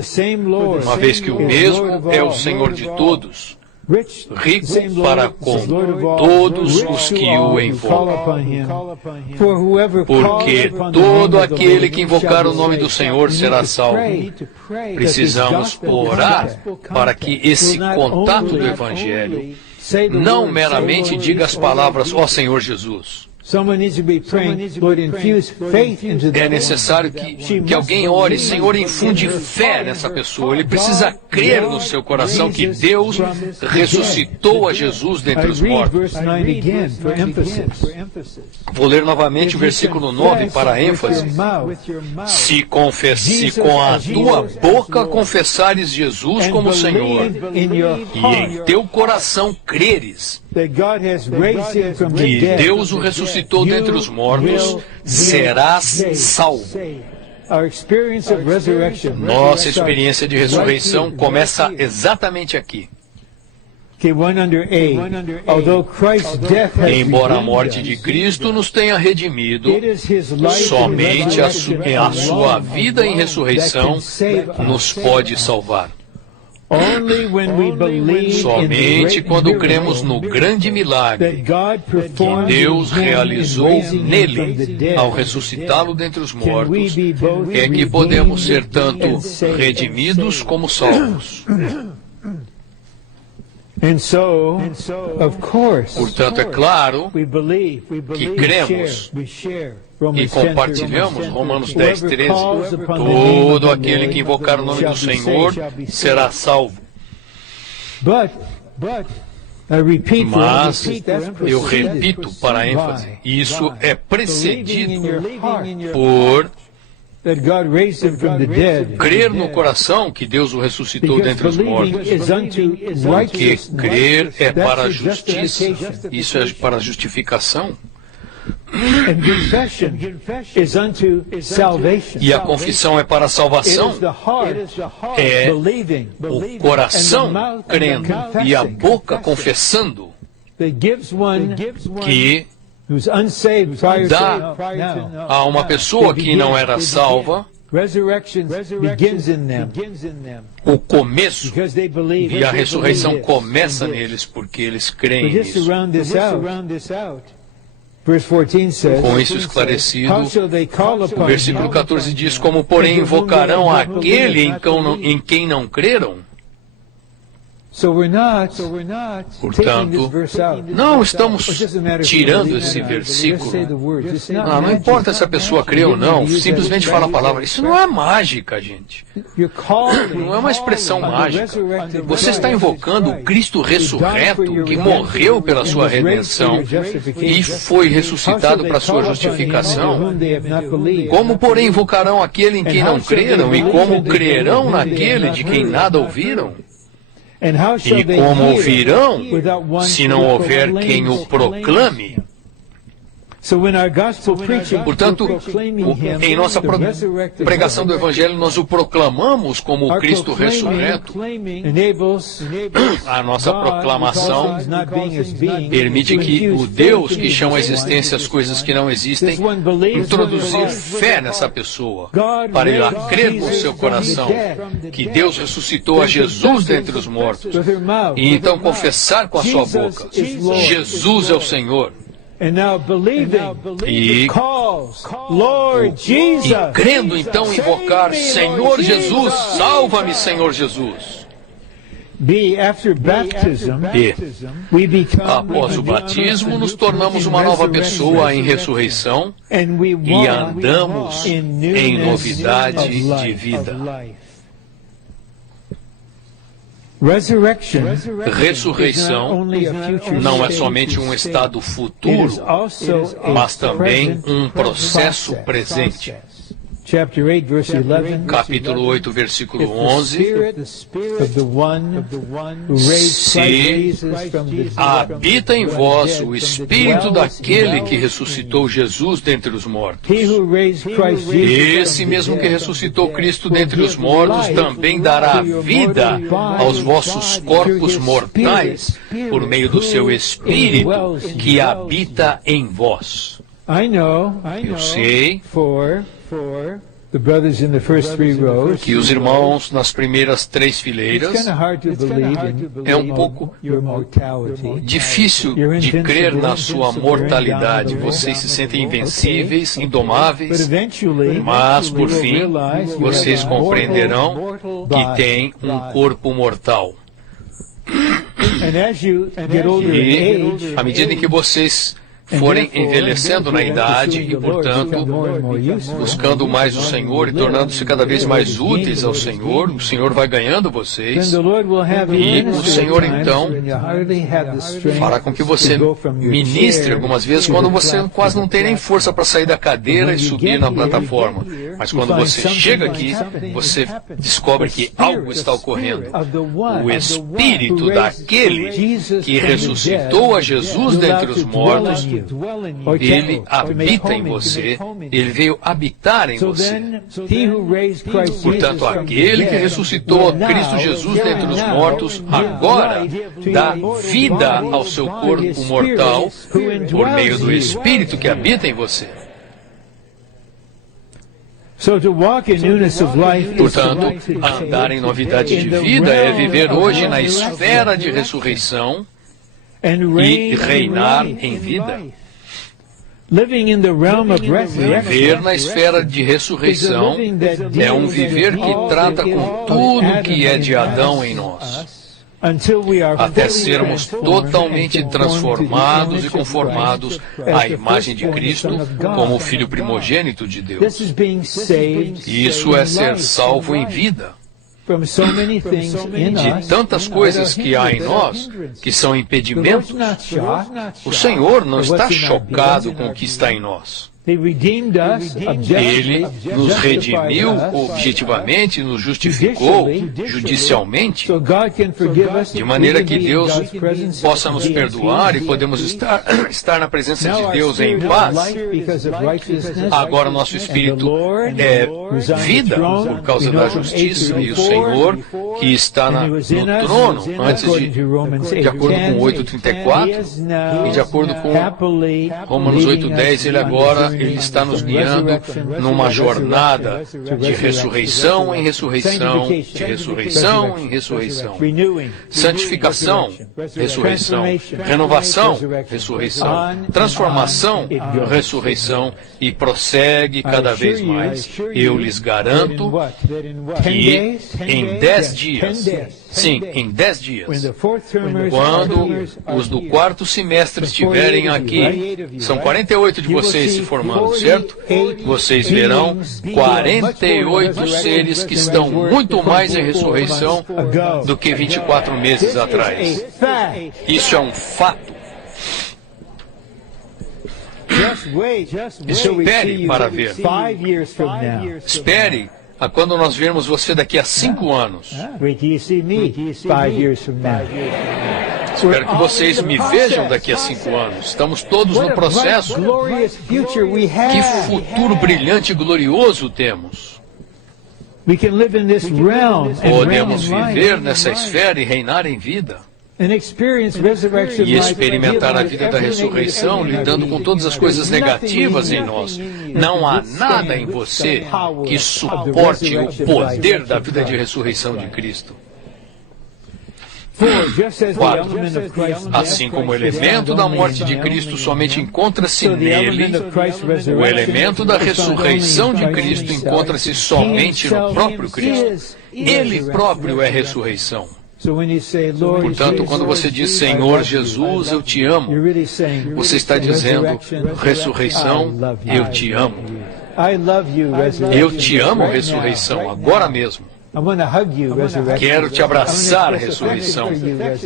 uma vez que o mesmo é o Senhor de todos, rico para com todos os que o invocam. Porque todo aquele que invocar o nome do Senhor será salvo. Precisamos orar para que esse contato do Evangelho não meramente diga as palavras, ó Senhor Jesus. É necessário que alguém ore, Senhor, infunde fé nessa pessoa. Ele precisa crer no seu coração que Deus ressuscitou a Jesus dentre os mortos. Vou ler novamente o versículo 9 para ênfase. Se com a tua boca confessares Jesus como Senhor, e em teu coração creres que Deus o ressuscitou dentre os mortos, serás salvo. Nossa experiência de ressurreição começa exatamente aqui. Embora a morte de Cristo nos tenha redimido, somente a sua vida em ressurreição nos pode salvar. Somente quando cremos no grande milagre que Deus realizou nele ao ressuscitá-lo dentre os mortos, é que podemos ser tanto redimidos como salvos. Portanto, é claro que cremos e compartilhamos Romanos 10:13. Todo aquele que invocar o nome do Senhor será salvo. Mas, eu repito para ênfase, isso é precedido por crer no coração que Deus o ressuscitou dentre os mortos. Porque crer é para a justiça, isso é para a justificação. E a confissão é para a salvação. É o coração crendo e a boca confessando que dá a uma pessoa que não era salva o começo, e a ressurreição começa neles porque eles creem nisso. Com isso esclarecido, o versículo 14 diz: como porém invocarão aquele em quem não creram? Portanto, não estamos tirando esse versículo. Não importa se a pessoa crê ou não, simplesmente fala a palavra. Isso não é mágica, gente. Não é uma expressão mágica. Você está invocando o Cristo ressurreto, que morreu pela sua redenção e foi ressuscitado para a sua justificação. Como, porém, invocarão aquele em quem não creram? E como crerão naquele de quem nada ouviram? E como ouvirão, se não houver quem o proclame? Portanto, em nossa pregação do Evangelho, nós o proclamamos como o Cristo ressurreto. A nossa proclamação permite que o Deus que chama a existência as coisas que não existem, introduzir fé nessa pessoa, para ela crer no seu coração que Deus ressuscitou a Jesus dentre os mortos, e então confessar com a sua boca: Jesus é o Senhor. E crendo então invocar: Senhor Jesus, salva-me, Senhor Jesus. E após o batismo nos tornamos uma nova pessoa em ressurreição e andamos em novidade de vida. Ressurreição não é somente um estado futuro, mas também um processo presente. Capítulo 8, versículo 11. Se habita em vós o Espírito daquele que ressuscitou Jesus dentre os mortos, esse mesmo que ressuscitou Cristo dentre os mortos também dará vida aos vossos corpos mortais por meio do seu Espírito que habita em vós. Eu sei que os irmãos nas primeiras 3 fileiras é um pouco difícil de crer na sua mortalidade. Vocês se sentem invencíveis, indomáveis, mas por fim vocês compreenderão que têm um corpo mortal. E à medida em que vocês forem envelhecendo na idade e, portanto, buscando mais o Senhor e tornando-se cada vez mais úteis ao Senhor, o Senhor vai ganhando vocês, e o Senhor, então, fará com que você ministre algumas vezes quando você quase não tem nem força para sair da cadeira e subir na plataforma. Mas quando você chega aqui, você descobre que algo está ocorrendo. O Espírito daquele que ressuscitou a Jesus dentre os mortos, ele habita em você, ele veio habitar em você. Portanto, aquele que ressuscitou a Cristo Jesus dentre os mortos, agora dá vida ao seu corpo mortal por meio do Espírito que habita em você. Portanto, andar em novidade de vida é viver hoje na esfera de ressurreição e reinar em vida. Viver na esfera de ressurreição é um viver que trata com tudo que é de Adão em nós, até sermos totalmente transformados e conformados à imagem de Cristo como o Filho primogênito de Deus. E isso é ser salvo em vida de tantas coisas que há em nós que são impedimentos. O Senhor não está chocado com o que está em nós. Ele nos redimiu objetivamente, nos justificou judicialmente, de maneira que Deus possa nos perdoar e podemos estar na presença de Deus em paz. Agora nosso espírito é vida por causa da justiça, e o Senhor que está no trono, antes de acordo com 8:34, e de acordo com Romanos 8:10, ele está nos guiando numa jornada de ressurreição em ressurreição, de ressurreição em ressurreição. Santificação, ressurreição. Renovação, ressurreição. Transformação, ressurreição. E prossegue cada vez mais. Eu lhes garanto que em 10 dias, sim, em 10 dias, quando os do quarto semestre estiverem aqui, são 48 de vocês se formando, certo? Vocês verão 48 seres que estão muito mais em ressurreição do que 24 meses atrás. Isso é um fato. Espere para ver. Espere a quando nós vermos você daqui a 5 anos. Espero que vocês me vejam daqui a 5 anos. Estamos todos no processo. Que futuro brilhante e glorioso temos. Podemos viver nessa esfera e reinar em vida. E experimentar a vida da ressurreição, lidando com todas as coisas negativas em nós. Não há nada em você que suporte o poder da vida de ressurreição de Cristo. 4. Assim como o elemento da morte de Cristo somente encontra-se nele, o elemento da ressurreição de Cristo encontra-se somente no próprio Cristo. Ele próprio é ressurreição. Portanto, quando você diz Senhor Jesus, eu te amo, você está dizendo ressurreição, eu te amo. Eu te amo, ressurreição, agora mesmo. Quero te abraçar, ressurreição.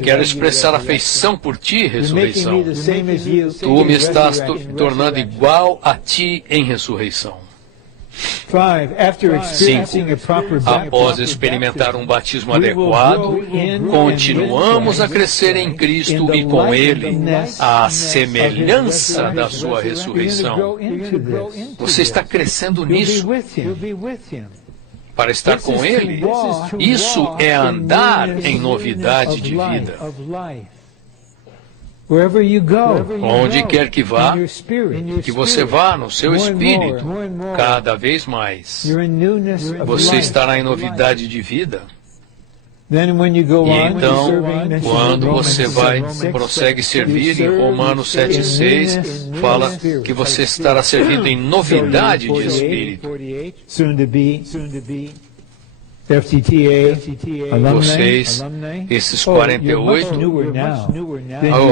Quero expressar afeição por ti, ressurreição. Tu me estás tornando igual a ti em ressurreição. 5. Após experimentar um batismo adequado, continuamos a crescer em Cristo e com Ele, à semelhança da sua ressurreição. Você está crescendo nisso. Para estar com Ele, isso é andar em novidade de vida. Onde quer que vá, que você vá no seu espírito, cada vez mais, você estará em novidade de vida. E então, quando você prossegue servir, em Romanos 7:6, fala que você estará servindo em novidade de espírito. FTTA, alumni, Vocês, esses 48,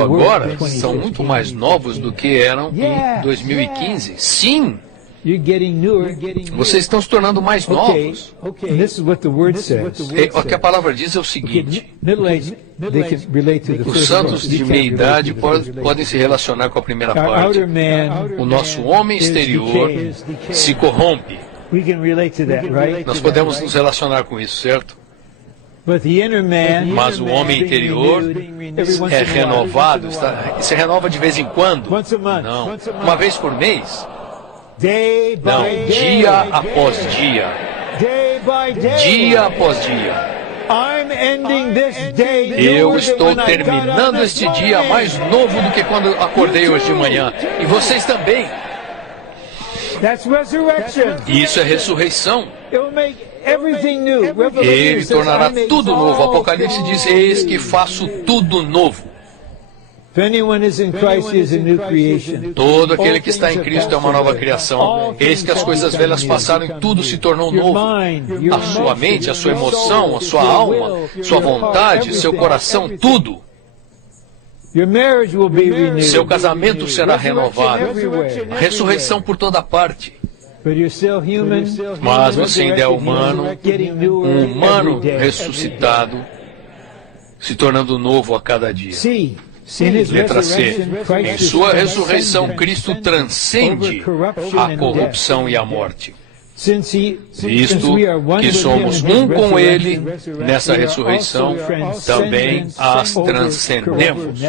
agora são muito mais novos do que eram em 2015. Sim! Vocês estão se tornando mais novos. O que a palavra diz é o seguinte: os santos de meia idade podem se relacionar com a primeira parte. O nosso homem exterior se corrompe. Nós podemos nos relacionar com isso, certo? Mas o homem interior é renovado. Se renova de vez em quando? Não. Uma vez por mês? Não, dia após dia. Dia após dia. Eu estou terminando este dia mais novo do que quando acordei hoje de manhã. E vocês também. Isso é ressurreição. Ele tornará tudo novo. Apocalipse diz: eis que faço tudo novo. Todo aquele que está em Cristo é uma nova criação. Eis que as coisas velhas passaram e tudo se tornou novo. A sua mente, a sua emoção, a sua alma, sua vontade, seu coração, tudo. Seu casamento será renovado. Ressurreição por toda parte. Mas você ainda é humano, um humano ressuscitado, se tornando novo a cada dia. Letra C. Em sua ressurreição, Cristo transcende a corrupção e a morte. Visto que somos um com Ele, nessa ressurreição, também as transcendemos.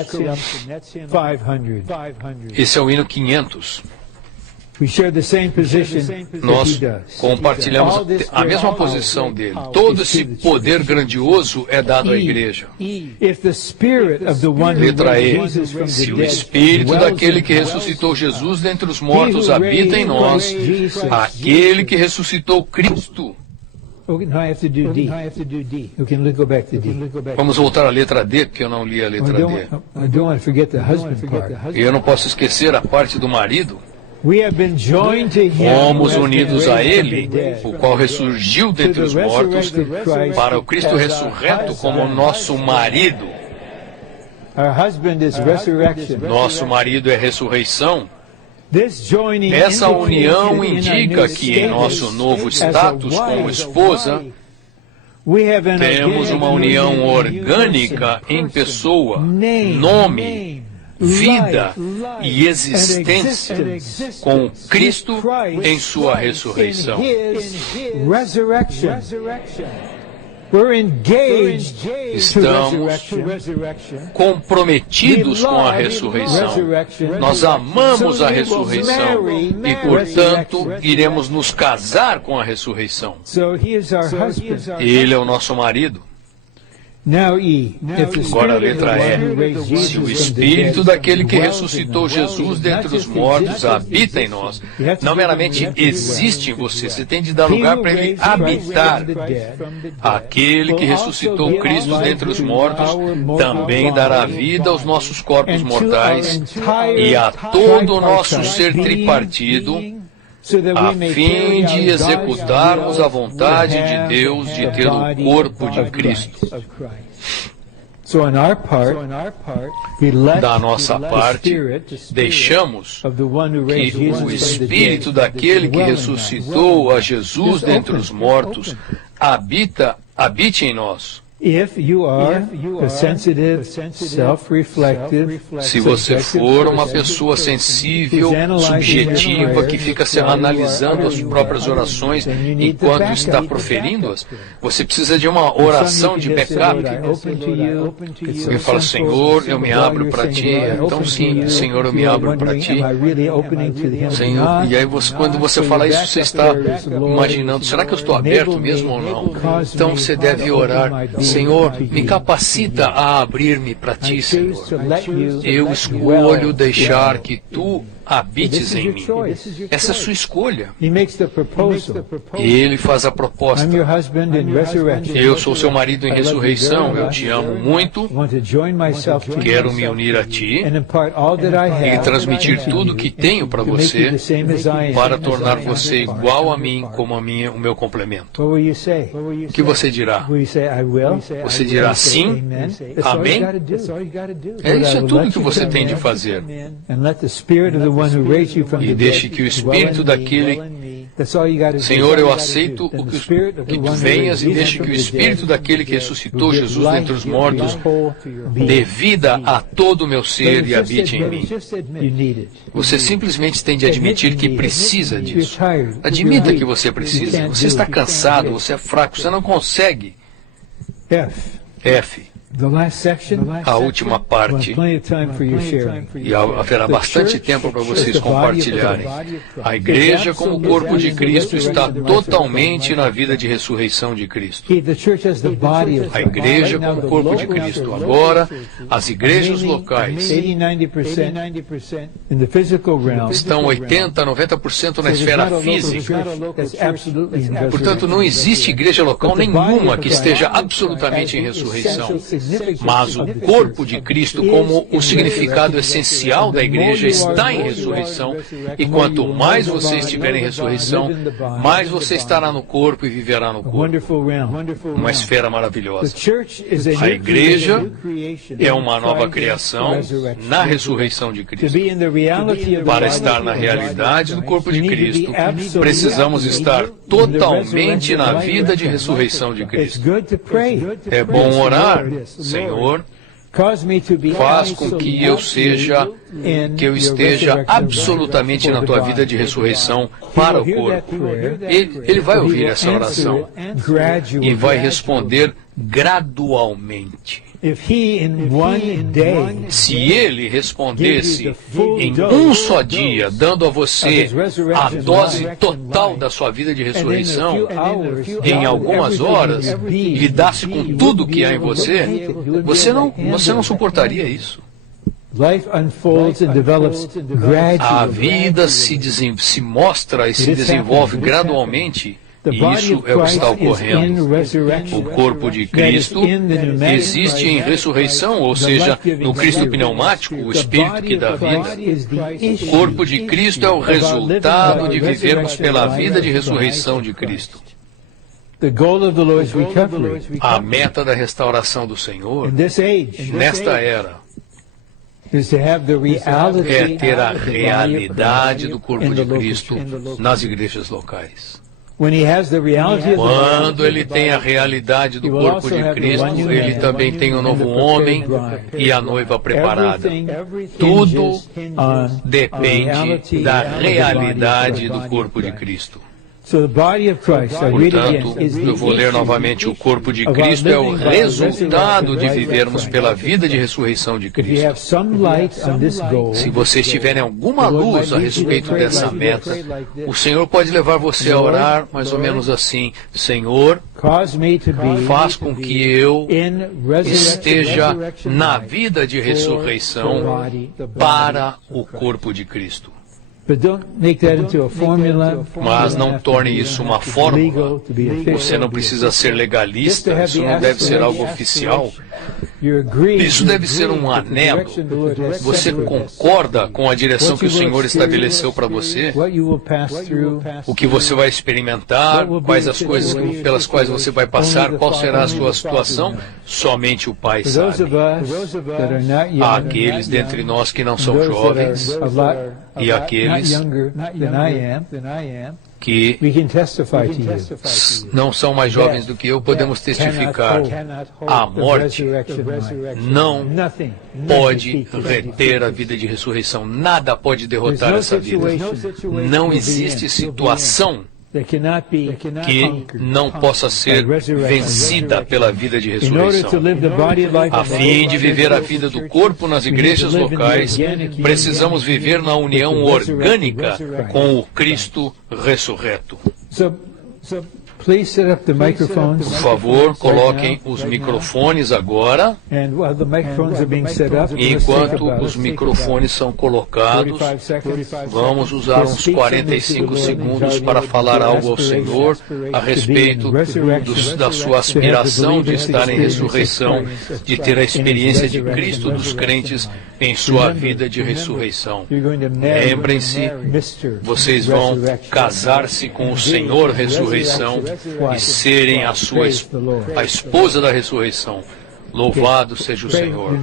Esse é o hino 500. Nós compartilhamos a mesma posição dele. Todo esse poder grandioso é dado à igreja. Letra E. Se o Espírito daquele que ressuscitou Jesus dentre os mortos habita em nós, aquele que ressuscitou Cristo. Vamos voltar à letra D, porque eu não li a letra D. E eu não posso esquecer a parte do marido. Fomos unidos a Ele, o qual ressurgiu dentre os mortos, para o Cristo ressurreto como nosso marido. Nosso marido é ressurreição. Essa união indica que em nosso novo status como esposa, temos uma união orgânica em pessoa, nome, vida e existência com Cristo em sua ressurreição. Estamos comprometidos com a ressurreição. Nós amamos a ressurreição e, portanto, iremos nos casar com a ressurreição. Ele é o nosso marido. Agora a letra E. Se o Espírito daquele que ressuscitou Jesus dentre os mortos habita em nós, não meramente existe em você, você tem de dar lugar para ele habitar. Aquele que ressuscitou Cristo dentre os mortos também dará vida aos nossos corpos mortais e a todo o nosso ser tripartido, a fim de executarmos a vontade de Deus de ter o corpo de Cristo. Da nossa parte, deixamos que o Espírito daquele que ressuscitou a Jesus dentre os mortos habite em nós. Se você for uma pessoa sensível, subjetiva, que fica se analisando as próprias orações enquanto está proferindo-as, você precisa de uma oração de backup. Ele fala: Senhor, eu me abro para Ti. É tão simples: Senhor, eu me abro para Ti. Senhor, e aí quando você fala isso, você está imaginando: será que eu estou aberto mesmo ou não? Então você deve orar: Senhor, me capacita a abrir-me para Ti, Senhor. Eu escolho deixar que Tu habites em mim. Essa é a sua escolha. He makes the proposal. E ele faz a proposta. I'm your husband in resurrection. Eu sou seu marido em ressurreição, eu te amo muito, I want to join myself to quero you me unir a ti and impart all that I e have transmitir tudo que tenho para to make you você, the same as I am. para tornar você igual a mim como o meu complemento. What will you say? O que você dirá? Will you say, I will? Você dirá sim? Amém? É isso, é tudo que você tem de fazer. And let the spirit of the one who raised you from E the deixe dead que o espírito dwell in me. daquele... That's all you got to do. Senhor, eu aceito que tu venhas e deixe que o espírito daquele que ressuscitou Jesus dentre os mortos dê vida a todo o meu ser e habite em mim. Você simplesmente tem de admitir que precisa disso. Admita que você precisa. Você está cansado, você é fraco, você não consegue. F. A última parte, e haverá bastante tempo para vocês compartilharem. A igreja, como corpo de Cristo, está totalmente na vida de ressurreição de Cristo. A igreja, como corpo de Cristo. Agora, as igrejas locais estão 80%, 90% na esfera física. Portanto, não existe igreja local nenhuma que esteja absolutamente em ressurreição. Mas o corpo de Cristo, como o significado essencial da igreja, está em ressurreição. E quanto mais você estiver em ressurreição, mais você estará no corpo e viverá no corpo. Uma esfera maravilhosa. A igreja é uma nova criação na ressurreição de Cristo. Para estar na realidade do corpo de Cristo, precisamos estar totalmente na vida de ressurreição de Cristo. É bom orar, Senhor, faz com que eu esteja absolutamente na tua vida de ressurreição para o corpo. Ele vai ouvir essa oração e vai responder gradualmente. Se ele respondesse em um só dia, dando a você a dose total da sua vida de ressurreição, em algumas horas, e lidasse com tudo que há em você, você não suportaria isso. A vida se mostra e se desenvolve gradualmente. E isso é o que está ocorrendo. O corpo de Cristo existe em ressurreição, ou seja, no Cristo pneumático, o Espírito que dá vida. O corpo de Cristo é o resultado de vivermos pela vida de ressurreição de Cristo. A meta da restauração do Senhor, nesta era, é ter a realidade do corpo de Cristo nas igrejas locais. Quando ele tem a realidade do corpo de Cristo, ele também tem o novo homem e a noiva preparada. Tudo depende da realidade do corpo de Cristo. Portanto, eu vou ler novamente: o corpo de Cristo é o resultado de vivermos pela vida de ressurreição de Cristo. Se vocês tiverem alguma luz a respeito dessa meta, o Senhor pode levar você a orar mais ou menos assim: Senhor, faz com que eu esteja na vida de ressurreição para o corpo de Cristo. Mas não torne isso uma fórmula. Você não precisa ser legalista, isso não deve ser algo oficial. Isso deve ser um anelo. Você concorda com a direção que o Senhor estabeleceu para você? O que você vai experimentar? Quais as coisas pelas quais você vai passar? Qual será a sua situação? Somente o Pai sabe. Há aqueles dentre nós que não são jovens e aqueles que não são mais jovens do que eu, podemos testificar: a morte não pode reter a vida de ressurreição. Nada pode derrotar essa vida. Não existe situação que não possa ser vencida pela vida de ressurreição. A fim de viver a vida do corpo nas igrejas locais, precisamos viver na união orgânica com o Cristo ressurreto. Please set up the microphones. Por favor, coloquem os microfones agora. And while the microphones are being set up, E enquanto os microfones são colocados, vamos usar uns 45 segundos para falar algo ao Senhor a respeito da sua aspiração de estar em ressurreição, de ter a experiência de Cristo dos crentes em sua vida de ressurreição. Lembrem-se, vocês vão casar-se com o Senhor ressurreição e serem a esposa da ressurreição. Louvado seja o Senhor.